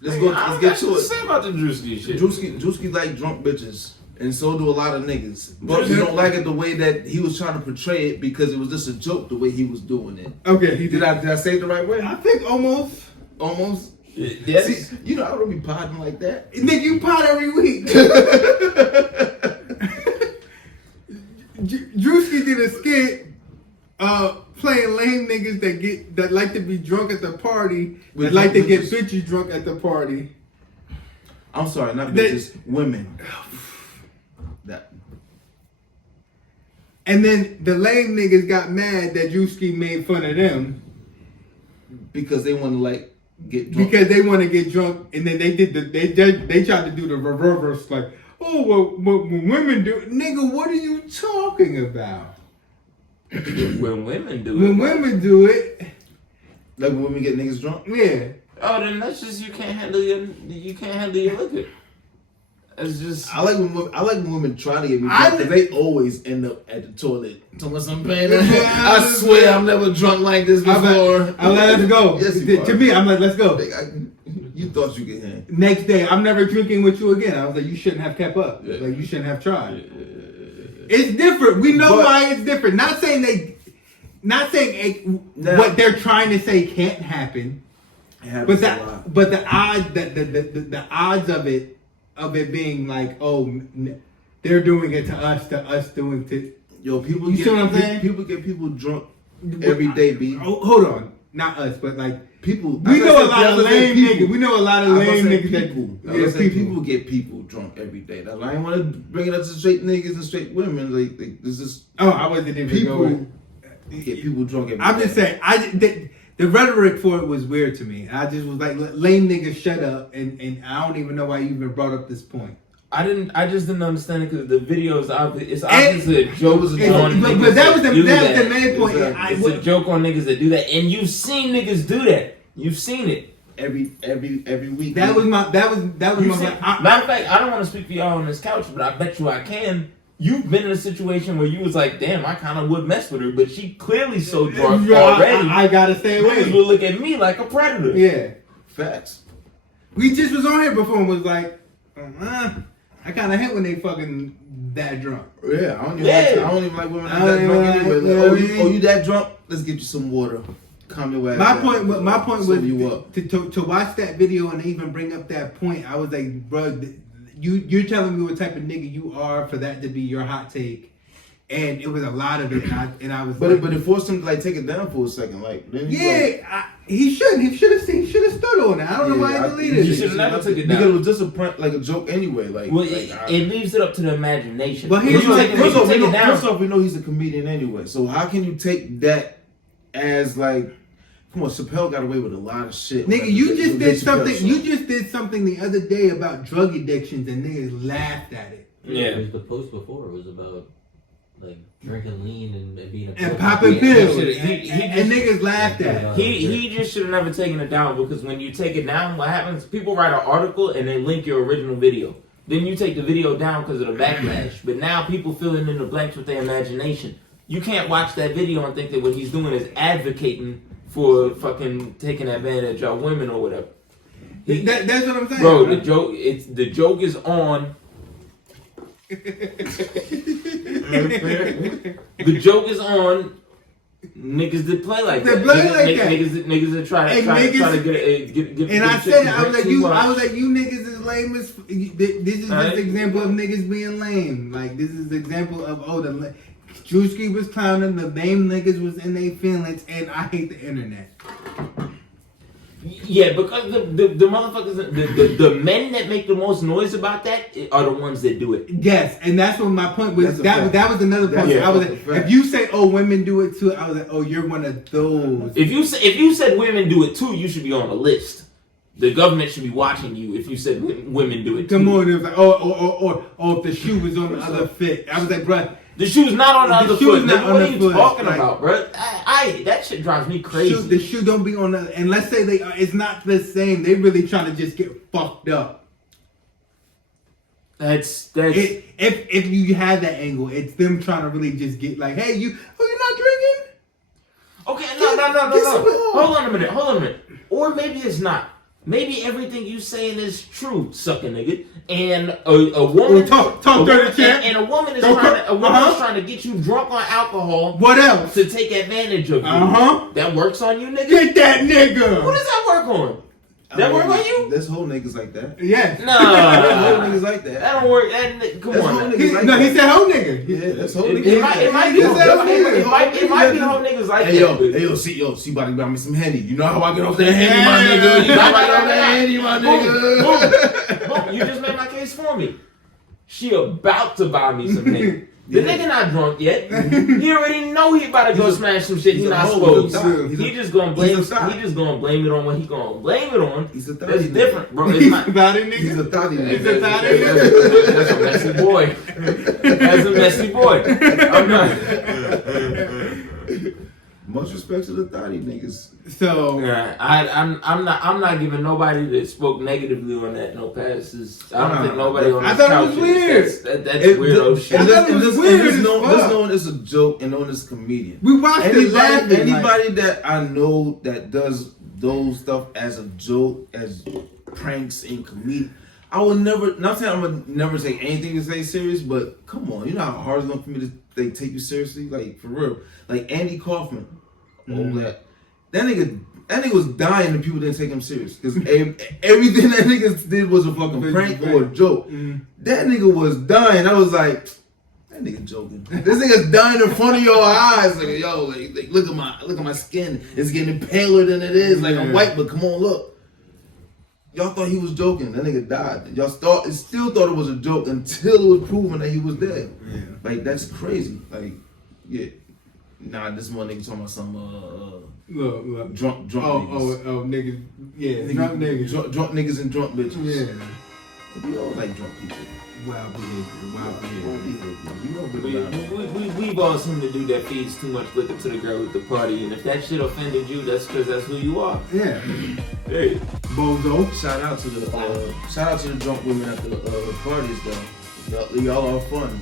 Let's get to it. Say about the Drewski shit. Drewski like drunk bitches, and so do a lot of niggas. But we don't like it the way that he was trying to portray it because it was just a joke the way he was doing it. Okay, he Did I say it the right way? I think almost. Almost. Yes. See, you know I don't be podding like that. Nigga, you pot every week. Drewski did a skit playing lame niggas that like to be drunk at the party, that like to get bitches drunk at the party. I'm sorry, not bitches, women. That. And then the lame niggas got mad that Drewski made fun of them Because they want to like get drunk. because they want to get drunk, and then they tried to do the reverse like, oh well, when women do, nigga, what are you talking about? When women do it. When women do it, Like when women get niggas drunk. yeah. Oh, then that's just you can't handle your liquor. It's just I like when women try to get me drunk because they always end up at the toilet. Talking about some pain. I swear I'm never drunk like this before. I'm like, let's go. Yes, you To are. me, I'm like, let's go. You thought you could hang. Next day, I'm never drinking with you again. I was like, you shouldn't have kept up. Yeah. Like, you shouldn't have tried. It's different. We know why it's different. Not saying what they're trying to say can't happen. It happens a lot. But the odds of it being like, oh, they're doing it to us doing to. Yo, people You get see what I'm saying? people get people drunk every day, B. Oh, hold on, not us, but like People. we know a lot of lame niggas. We know a lot of lame niggas people. People get people drunk every day. That's why I didn't want to bring it up to straight niggas and straight women. Like this is Oh, I wasn't even people going. get people drunk every day. I'm just saying, the rhetoric for it was weird to me. I just was like, lame niggas, shut up, and I don't even know why you even brought up this point. I just didn't understand it because the video is obviously a joke on niggas but that was the do that. main point. It's a joke on niggas that do that, and you've seen niggas do that. You've seen it. every week. That was my. Matter of fact, I don't want to speak for y'all on this couch, but I bet you I can. You've been in a situation where you was like, damn, I kind of would mess with her, but she clearly so drunk already. I gotta stay away. Niggas would look at me like a predator. Yeah, Facts. we just was on here before and was like, I kind of hate when they fucking that drunk. Yeah, I don't even like women I that don't drunk even anyway. like- Like, you know what I mean? you that drunk? Let's get you some water. Calm your ass My down. point was Sober you up. to watch that video and even bring up that point. I was like, bro, you're telling me what type of nigga you are for that to be your hot take, and it was a lot of it, and I was. But it forced him to like take it down for a second. Like then he he shouldn't. He should have stood on it. I don't know why he deleted You it. should never took it because down. it was just a prank, like a joke anyway. Like, Well, it leaves it up to the imagination. But here's When you take First it down. off, we know he's a comedian anyway. So how can you take that as like? Come on, Chappelle got away with a lot of shit. Nigga, Like, you just the did Chappelle something. show. You just did something the other day about drug addictions, and niggas laughed at it. Yeah. The post before was about like drinking lean and being a And popping pills, should've- and niggas laughed at it. He just should have never taken it down because when you take it down, what happens? People write an article and they link your original video. Then you take the video down because of the backlash. But now people filling in the blanks with their imagination. You can't watch that video and think that what he's doing is advocating for fucking taking advantage of women or whatever. That's what I'm saying, Bro, the joke is on. The joke is on niggas that play like that. Niggas that try to get. And I said it. I was like, you niggas is lame as. This is just an example of niggas being lame. Like this is an example of the Drewski was clowning, the lame niggas was in their feelings, and I hate the internet. Yeah, because the motherfuckers, the men that make the most noise about that are the ones that do it. Yes, and that's what my point was. That's That was another point. That's I was a like, fact. if you say, "Oh, women do it too," I was like, "Oh, you're one of those." If you said women do it too, you should be on the list. The government should be watching you if you said women do it too. Come on, it was like, or if the shoe was on the other foot. I was like, bruh, The shoe's not on the other shoe's foot. not Nigga, on what the are you foot. talking Like- about, bro? That shit drives me crazy. the shoe don't be on the. And let's say they are. It's not the same. They really trying to just get fucked up. That's If you have that angle, it's them trying to really just get like, hey, you're not drinking. okay. No. Hold on a minute. Or maybe it's not. Maybe everything you saying is true, sucker nigga. And a woman Talk dirty, champ. and a woman is Don't trying to get you drunk on alcohol What else? to take advantage of you. That works on you, nigga. Get that nigga. What does that work on? That work on you? There's whole niggas like that. Yes. There's whole Nah. niggas like that. That don't work. Come That's on. whole now. niggas like No, he that. said hoe nigga. Yeah, that's whole niggas. It might be He said hoe nigga. it might be whole niggas like Hey that. yo, see, about to buy me some Henny. You know how I get off that Henny, my nigga. You know how I get off that Henny, my nigga. Boom. You just made my case for me. She about to buy me some nigga. The nigga not drunk yet. He already know he about to go smash some shit. He he's a not hoe. supposed. He just gonna blame. he's a thot. He just gonna blame it on what he gonna blame it on. He's a thotty That's nigga. different, bro. It's He's not. about it, nigga. He's a thotty He's nigga. a thotty. That's a messy boy. That's a messy boy. I'm not. Much respect to the thotty niggas. So Nah, I'm not giving nobody that spoke negatively on that no passes. I don't think nobody on I this thought it couch was weird. That's weirdo shit. I thought it was weird as fuck. This known as a joke and known as a comedian. we watched it laughing. Anybody that I know that does those stuff as a joke, as pranks and comedian, I would never. Not saying I would never take anything to say serious, but come on, you know how hard it's gonna for me to take you seriously, like for real. Like Andy Kaufman, that nigga was dying and people didn't take him serious because everything that nigga did was a fucking prank or a joke. That nigga was dying. I was like, that nigga joking. This nigga's dying in front of your eyes. Like, yo, like look at my skin. It's getting paler than it is. Like I'm white, but come on, look. Y'all thought he was joking. That nigga died. Y'all still thought it was a joke until it was proven that he was dead. Yeah. Like that's crazy. Like, yeah. Nah, this one nigga talking about some Look. drunk niggas. Niggas. Yeah, drunk niggas. Drunk niggas and drunk bitches. Yeah. We all like drunk people. Wild behavior. You know good about it. We've all seen the dude that feeds too much liquor to the girl at the party, and if that shit offended you, that's because that's who you are. Yeah. Hey. Bozo. Shout out to the drunk women at the parties though. Y'all are fun.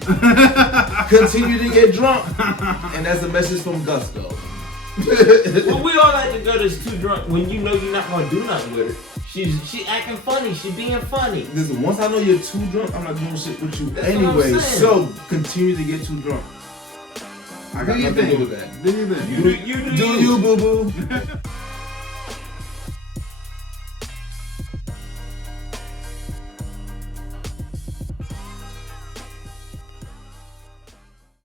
Continue to get drunk, and that's a message from Gusto. Well, we all like the girl that's too drunk when you know you're not gonna do nothing with her. She acting funny. She being funny. Listen, once I know you're too drunk, I'm not doing shit with you That's what anyway. I'm saying. So continue to get too drunk. I got Do you nothing to do think? with that. Do you think? You Do you, boo boo?